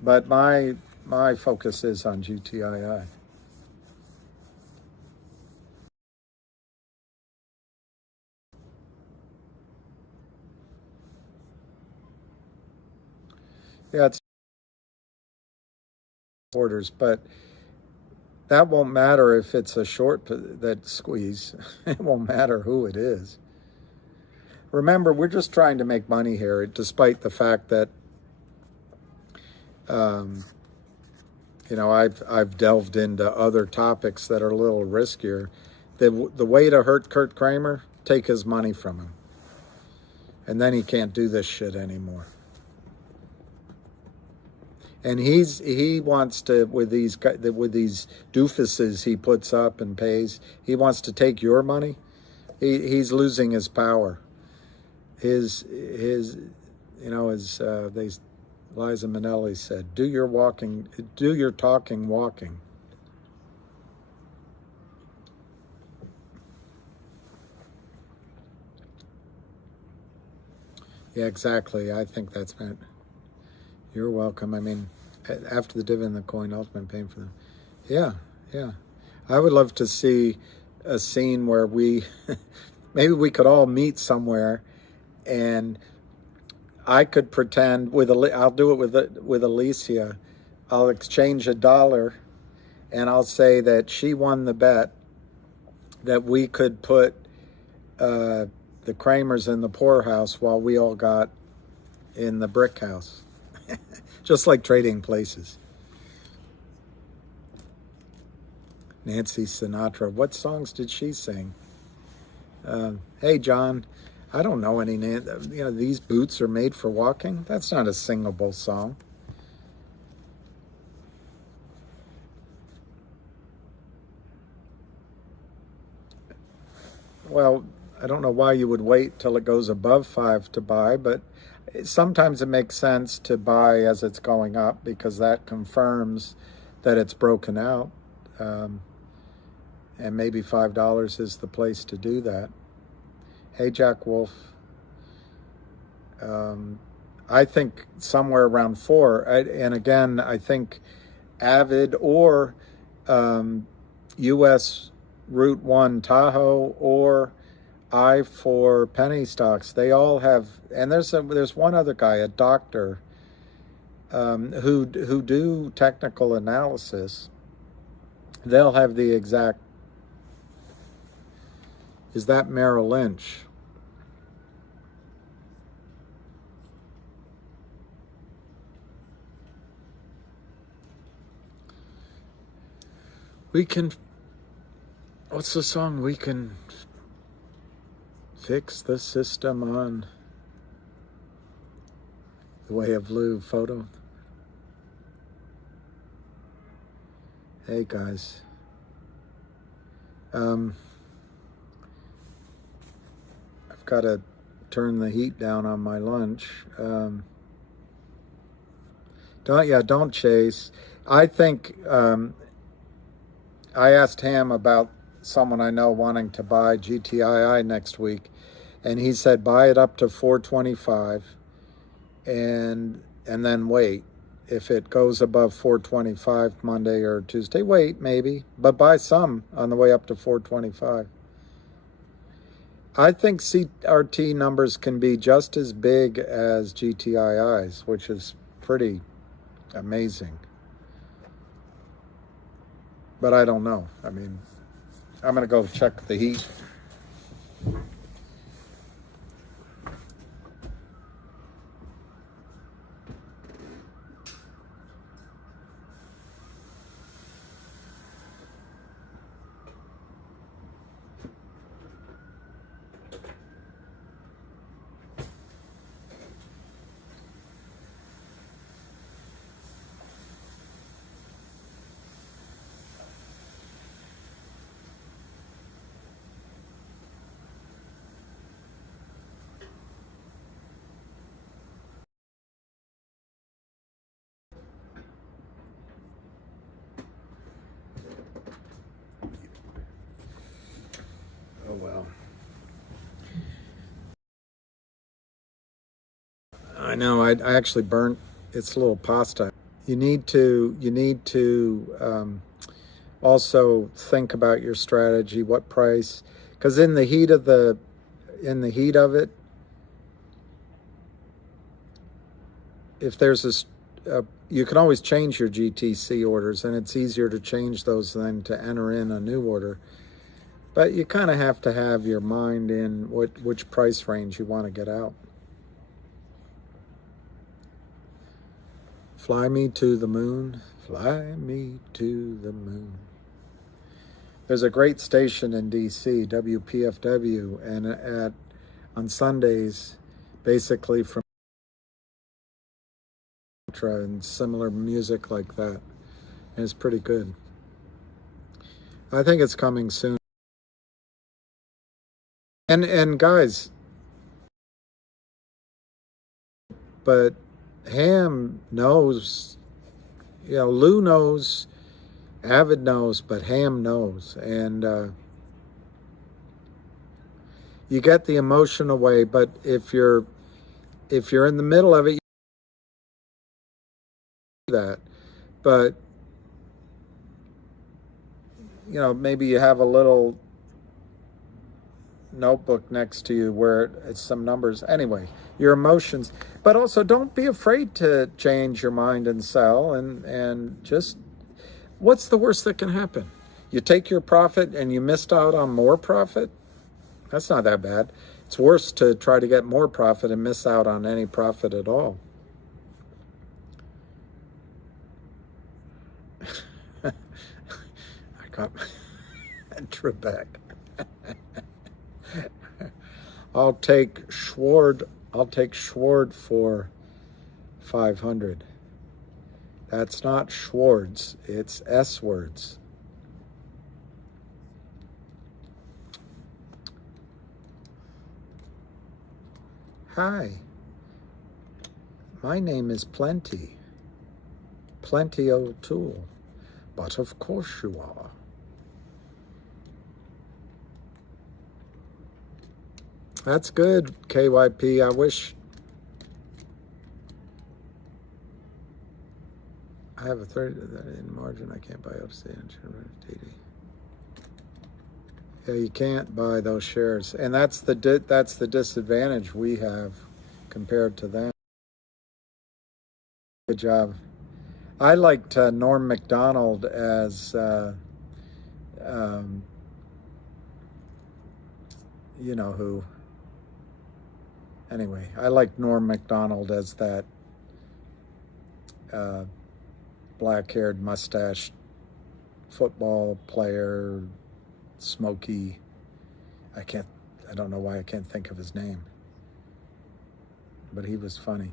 but my focus is on GTII. Yeah, it's orders, but that won't matter if it's a short that squeeze. It won't matter who it is. Remember, we're just trying to make money here, despite the fact that, I've delved into other topics that are a little riskier. The way to hurt Kurt Kramer, take his money from him, and then he can't do this shit anymore. And he wants to, with these doofuses he puts up and pays, he wants to take your money. He's losing his power. Liza Minnelli said, do your talking walking. Yeah, exactly. I think that's meant. You're welcome. I mean, after the dividend, the coin ultimate paying for them. Yeah. I would love to see a scene where maybe we could all meet somewhere, and I could pretend I'll do it with Alicia. I'll exchange $1, and I'll say that she won the bet that we could put the Kramers in the poorhouse while we all got in the brick house. Just like trading places. Nancy Sinatra. What songs did she sing? Hey, John. I don't know any. These boots are made for walking. That's not a singable song. Well, I don't know why you would wait till it goes above 5 to buy, but sometimes it makes sense to buy as it's going up because that confirms that it's broken out. And maybe $5 is the place to do that. Hey, Jack Wolf. I think somewhere around 4. And again, I think Avid or U.S. Route 1 Tahoe or I4 penny stocks, they all have, and there's one other guy, a doctor, who do technical analysis. They'll have the exact. Is that Merrill Lynch? What's the song? We can fix the system on the Way of Lou photo. Hey guys. I've got to turn the heat down on my lunch. Don't chase. I think I asked him about someone I know wanting to buy GTII next week, and he said buy it up to 425 and then wait. If it goes above 425 Monday or Tuesday, wait maybe, but buy some on the way up to 425. I think CRT numbers can be just as big as GTII's, which is pretty amazing. But I don't know. I mean, I'm going to go check the heat. I know. I actually burnt its little pasta. You need to also think about your strategy, what price, because in the heat of it, if there's you can always change your GTC orders, and it's easier to change those than to enter in a new order. But you kind of have to have your mind in which price range you want to get out. Fly me to the moon, fly me to the moon. There's a great station in DC, WPFW, and on Sundays, basically from and similar music like that. And it's pretty good. I think it's coming soon. And guys, but Ham knows, Lou knows, Avid knows, but Ham knows. And you get the emotion away, but if you're in the middle of it, you do that. But maybe you have a little notebook next to you where it's some numbers. Anyway, your emotions. But also don't be afraid to change your mind and sell, and just, what's the worst that can happen? You take your profit and you missed out on more profit? That's not that bad. It's worse to try to get more profit and miss out on any profit at all. I got drew back. I'll take Schward for 500. That's not Schwartz, it's S words. Hi, my name is Plenty O'Toole, but of course you are. That's good, KYP. I wish I have a third in margin. I can't buy OTC and TD. Yeah, you can't buy those shares, and that's the disadvantage we have compared to them. Good job. I liked Norm Macdonald as you know who. Anyway, I like Norm Macdonald as that black-haired, mustached football player, smoky. I don't know why I can't think of his name, but he was funny.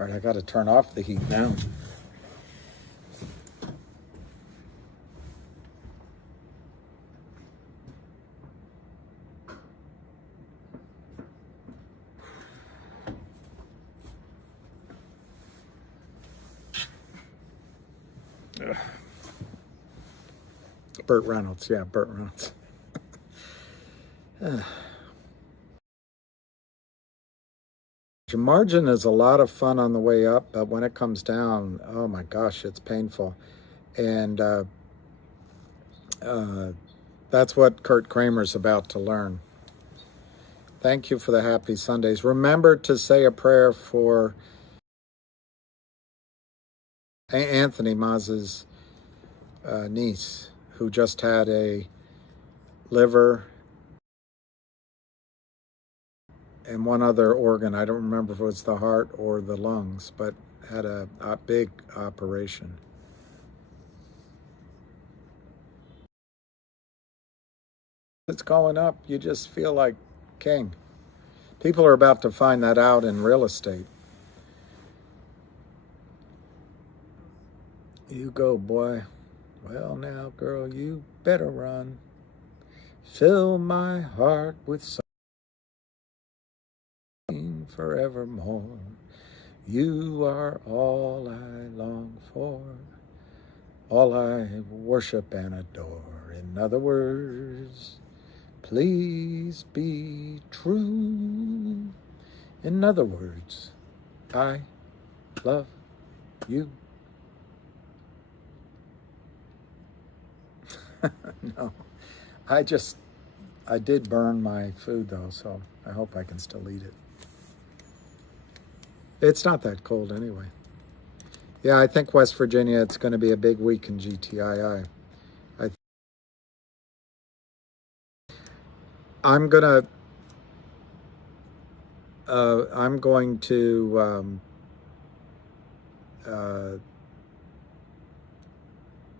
All right, I got to turn off the heat now. Burt Reynolds, yeah, Burt Reynolds. Margin is a lot of fun on the way up, but when it comes down, oh my gosh, it's painful. And that's what Kurt Kramer's about to learn. Thank you for the happy Sundays. Remember to say a prayer for Anthony Maz's niece, who just had a liver and one other organ. I don't remember if it was the heart or the lungs, but had a big operation. It's going up. You just feel like king. People are about to find that out in real estate. You go, boy. Well, now, girl, you better run. Fill my heart with song forevermore. You are all I long for, all I worship and adore. In other words, please be true. In other words, I love you. No, I did burn my food though, so I hope I can still eat it. It's not that cold anyway. Yeah, I think West Virginia, it's going to be a big week in GTII. I'm going to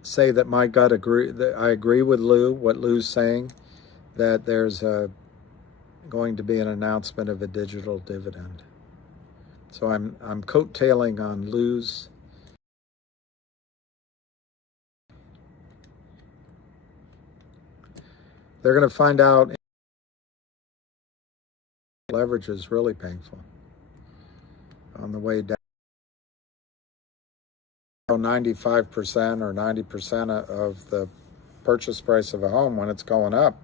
say that my gut I agree with Lou, what Lou's saying, that there's going to be an announcement of a digital dividend. So I'm coattailing on Lou's. They're going to find out leverage is really painful on the way down. 95% or 90% of the purchase price of a home, when it's going up,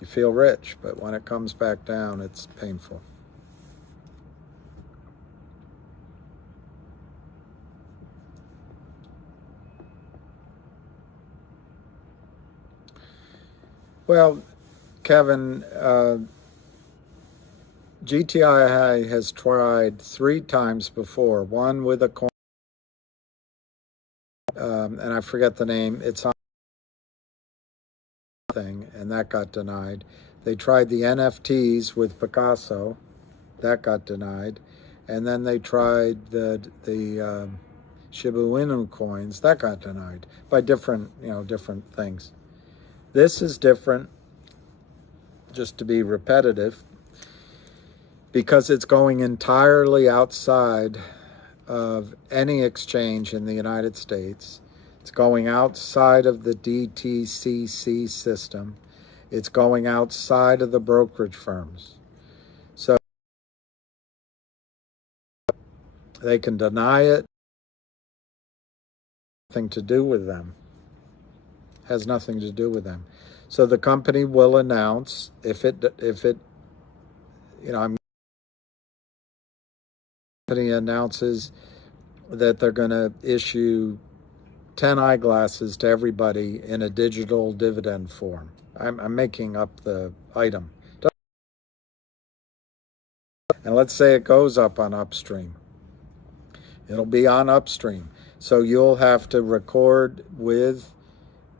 you feel rich, but when it comes back down, it's painful. Well, Kevin, GTII has tried 3 times before, one with a coin, and I forget the name, it's on thing, and that got denied. They tried the NFTs with Picasso, that got denied, and then they tried the Shiba Inu coins, that got denied by different things. This is different, just to be repetitive, because it's going entirely outside of any exchange in the United States. It's going outside of the DTCC system. It's going outside of the brokerage firms. So they can deny it. Nothing to do with them. Has nothing to do with them. So the company will announce if it company announces that they're going to issue 10 eyeglasses to everybody in a digital dividend form. I'm making up the item. And let's say it goes up on Upstream. It'll be on Upstream. So you'll have to record with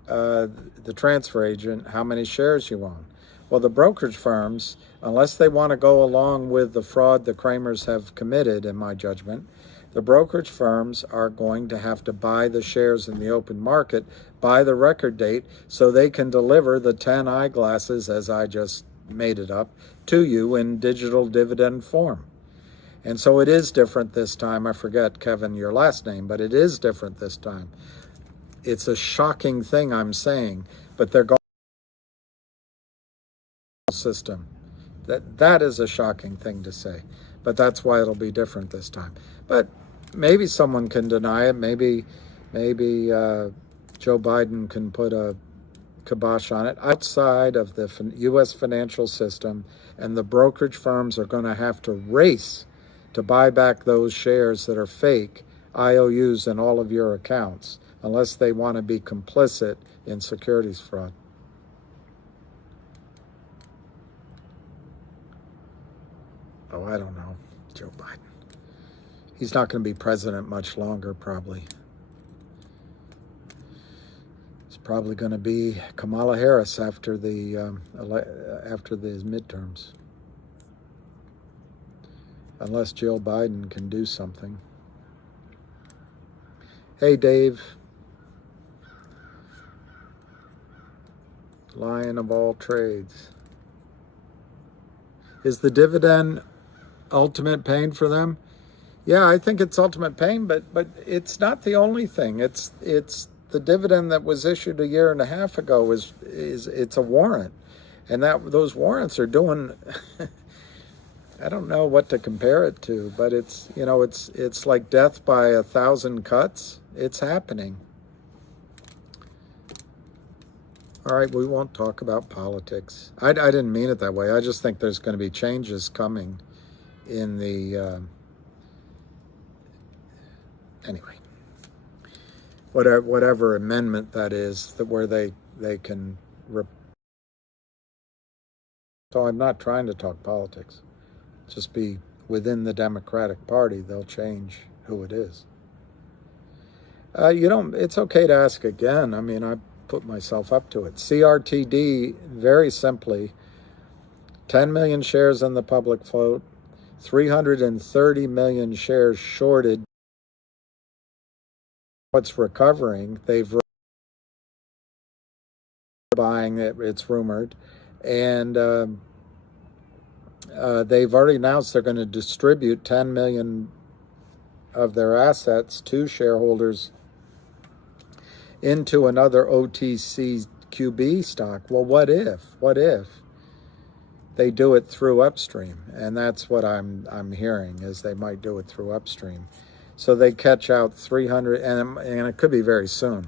the transfer agent how many shares you own. Well, the brokerage firms, unless they want to go along with the fraud the Kramers have committed, in my judgment, the brokerage firms are going to have to buy the shares in the open market by the record date so they can deliver the 10 eyeglasses, as I just made it up, to you in digital dividend form. And so it is different this time. I forget, Kevin, your last name, but it is different this time. It's a shocking thing I'm saying, but they're going to the system. That is a shocking thing to say, but that's why it'll be different this time. But maybe someone can deny it. Maybe Joe Biden can put a kibosh on it. Outside of the U.S. financial system, and the brokerage firms are going to have to race to buy back those shares that are fake IOUs in all of your accounts, unless they want to be complicit in securities fraud. Oh, I don't know, Joe Biden. He's not going to be president much longer, probably. It's probably going to be Kamala Harris after the midterms, unless Joe Biden can do something. Hey, Dave. Lion of all trades. Is the dividend ultimate pain for them? Yeah, I think it's ultimate pain, but it's not the only thing. It's the dividend that was issued a year and a half ago is it's a warrant, and those warrants are doing. I don't know what to compare it to, but it's like death by 1,000 cuts. It's happening. All right, we won't talk about politics. I didn't mean it that way. I just think there's going to be changes coming in the, anyway, whatever amendment that is, that where they can, so I'm not trying to talk politics. Just be within the Democratic Party, they'll change who it is. It's okay to ask again. I mean, I put myself up to it. CRTD, very simply, 10 million shares in the public float, 330 million shares shorted. What's recovering, they've buying it, it's rumored, and they've already announced they're going to distribute 10 million of their assets to shareholders into another OTC QB stock. Well, what if they do it through upstream? And that's what I'm hearing, is they might do it through upstream. So they catch out 300, and it could be very soon.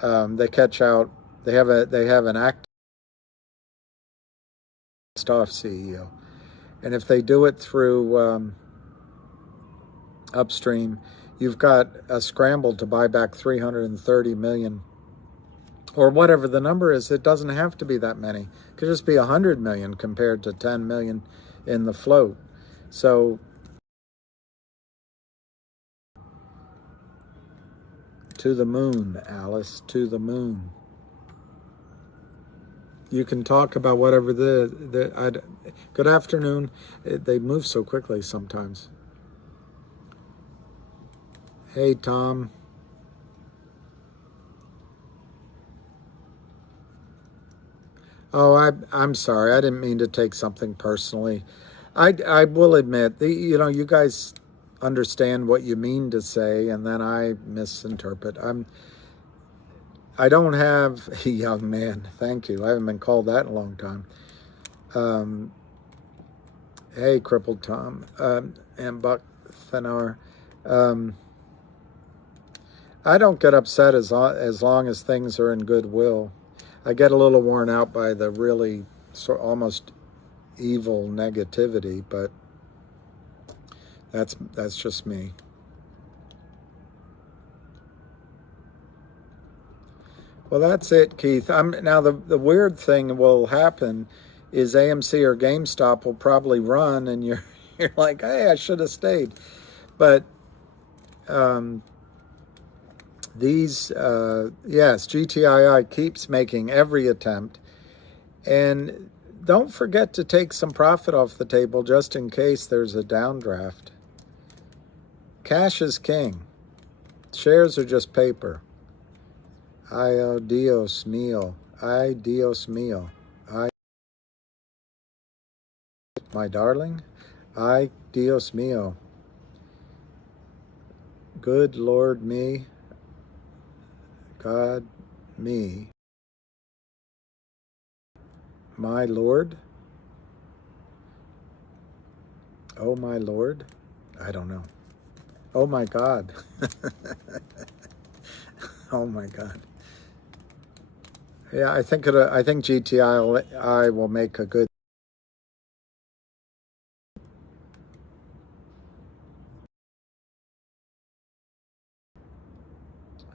They catch out. They have an active off CEO, and if they do it through upstream, you've got a scramble to buy back 330 million, or whatever the number is. It doesn't have to be that many. It could just be 100 million compared to 10 million in the float. So to the moon, Alice, to the moon. You can talk about whatever good afternoon. They move so quickly sometimes. Hey, Tom. Oh, I'm sorry. I didn't mean to take something personally. I will admit, you guys understand what you mean to say, and then I misinterpret. I don't have a young man. Thank you. I haven't been called that in a long time. Hey, Crippled Tom, and Buck Thanar. I don't get upset as long as things are in goodwill. I get a little worn out by the really almost evil negativity, but that's just me. Well, that's it, Keith. Now the weird thing will happen is AMC or GameStop will probably run, and you're like, hey, I should have stayed. But yes, GTII keeps making every attempt, and don't forget to take some profit off the table just in case there's a downdraft. Cash is king. Shares are just paper. Ay, Dios mío. Ay, Dios mío. Ay, my darling. Ay, Dios mío. Good Lord me. God me. My Lord. Oh, my Lord. I don't know. Oh, my God. Oh, my God. Yeah, I think GTI will make a good.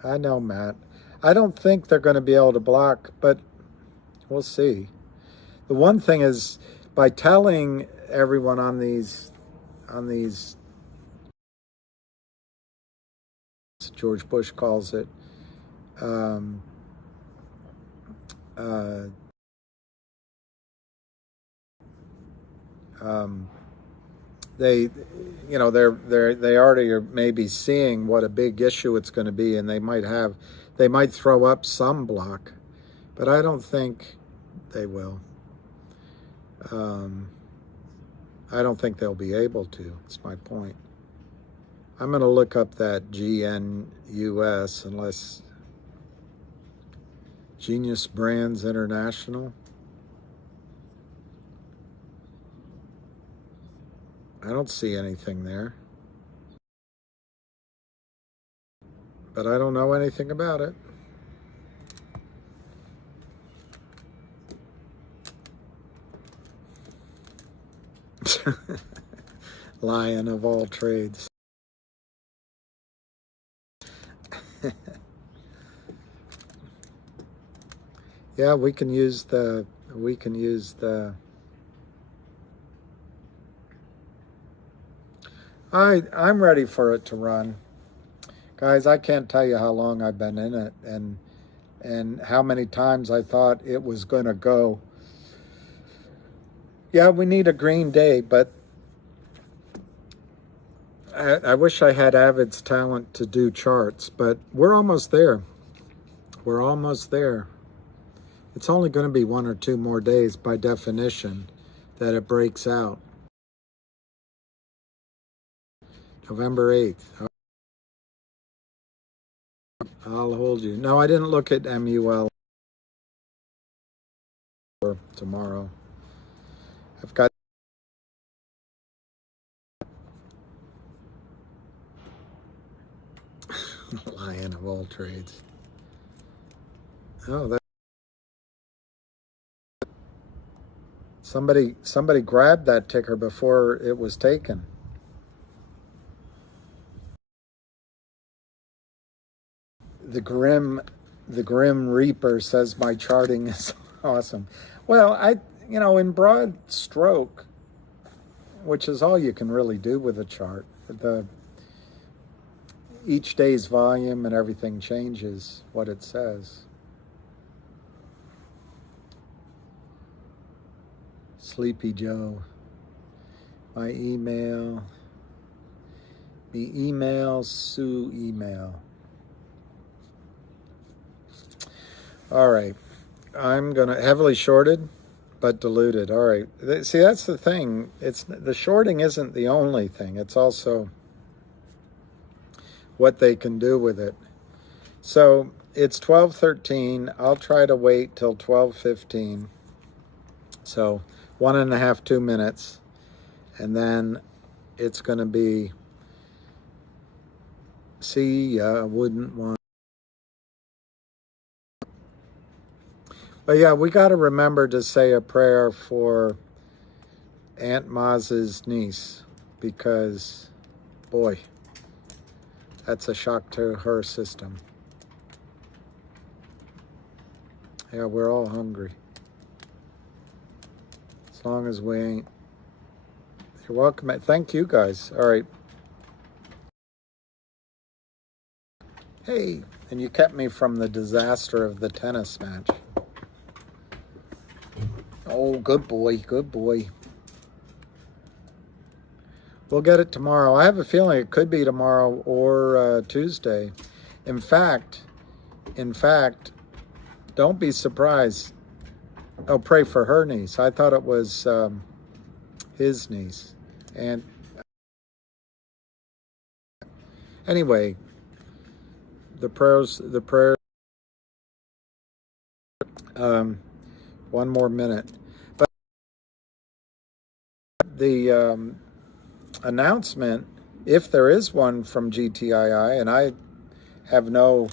I know, Matt. I don't think they're going to be able to block, but we'll see. The one thing is, by telling everyone on these, George Bush calls it, they already are maybe seeing what a big issue it's going to be, and they might throw up some block, but I don't think they will. I don't think they'll be able to. It's my point. I'm going to look up that GNUS, unless Genius Brands International. I don't see anything there, but I don't know anything about it. Lion of all trades. Yeah, we can use the I'm ready for it to run. Guys, I can't tell you how long I've been in it and how many times I thought it was going to go. Yeah, we need a green day, but I wish I had Avid's talent to do charts, but we're almost there. We're almost there. It's only going to be 1 or 2 more days by definition that it breaks out. November 8th. I'll hold you. No, I didn't look at MUL for tomorrow. I've got Lion of all trades. Oh, that somebody grabbed that ticker before it was taken. The Grim Reaper says my charting is awesome. Well, in broad stroke, which is all you can really do with a chart, each day's volume and everything changes what it says. Sleepy Joe. My email. The email, Sue email. All right. I'm going to heavily shorted, but diluted. All right. See, that's the thing. The shorting isn't the only thing. It's also what they can do with it. So it's 12:13. I'll try to wait till 12:15. So 1.5, 2 minutes. And then it's going to be, I wouldn't want. But yeah, we got to remember to say a prayer for Aunt Maz's niece, because, boy, that's a shock to her system. Yeah, we're all hungry. As long as we ain't. You're welcome. Thank you, guys. All right. Hey, and you kept me from the disaster of the tennis match. Oh, good boy, good boy. We'll get it tomorrow. I have a feeling it could be tomorrow or Tuesday. In fact, don't be surprised. Oh, pray for her niece. I thought it was his niece. And anyway, the prayers. One more minute. But the announcement, if there is one from GTII, and I have no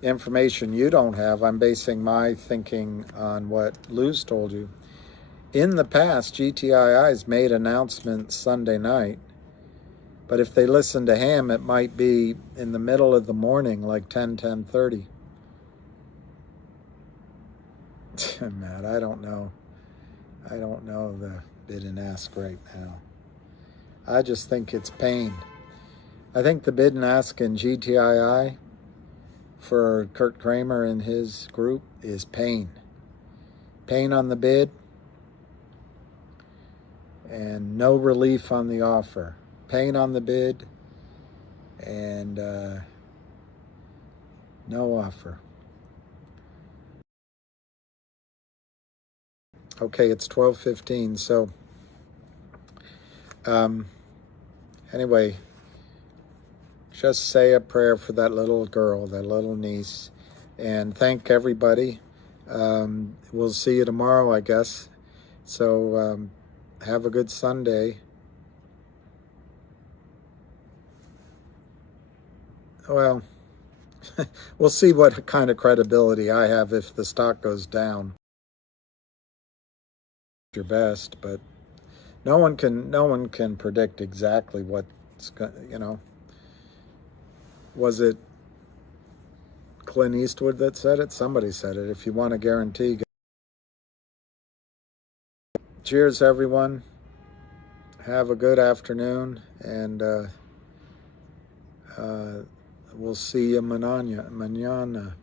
information you don't have, I'm basing my thinking on what Lou's told you. In the past, GTII has made announcements Sunday night, but if they listen to Ham, it might be in the middle of the morning, like 10:30. Matt, I don't know the bid and ask right now. I just think it's pain. I think the bid and ask in GTII for Kurt Kramer and his group is pain. Pain on the bid and no relief on the offer. Pain on the bid and no offer. Okay, it's 12:15. So, anyway, just say a prayer for that little girl, that little niece, and thank everybody. We'll see you tomorrow, I guess. So, have a good Sunday. Well, we'll see what kind of credibility I have if the stock goes down. Your best, but No one can predict exactly what's going. Was it Clint Eastwood that said it? Somebody said it. If you want a guarantee. Cheers, everyone. Have a good afternoon, and we'll see you mañana.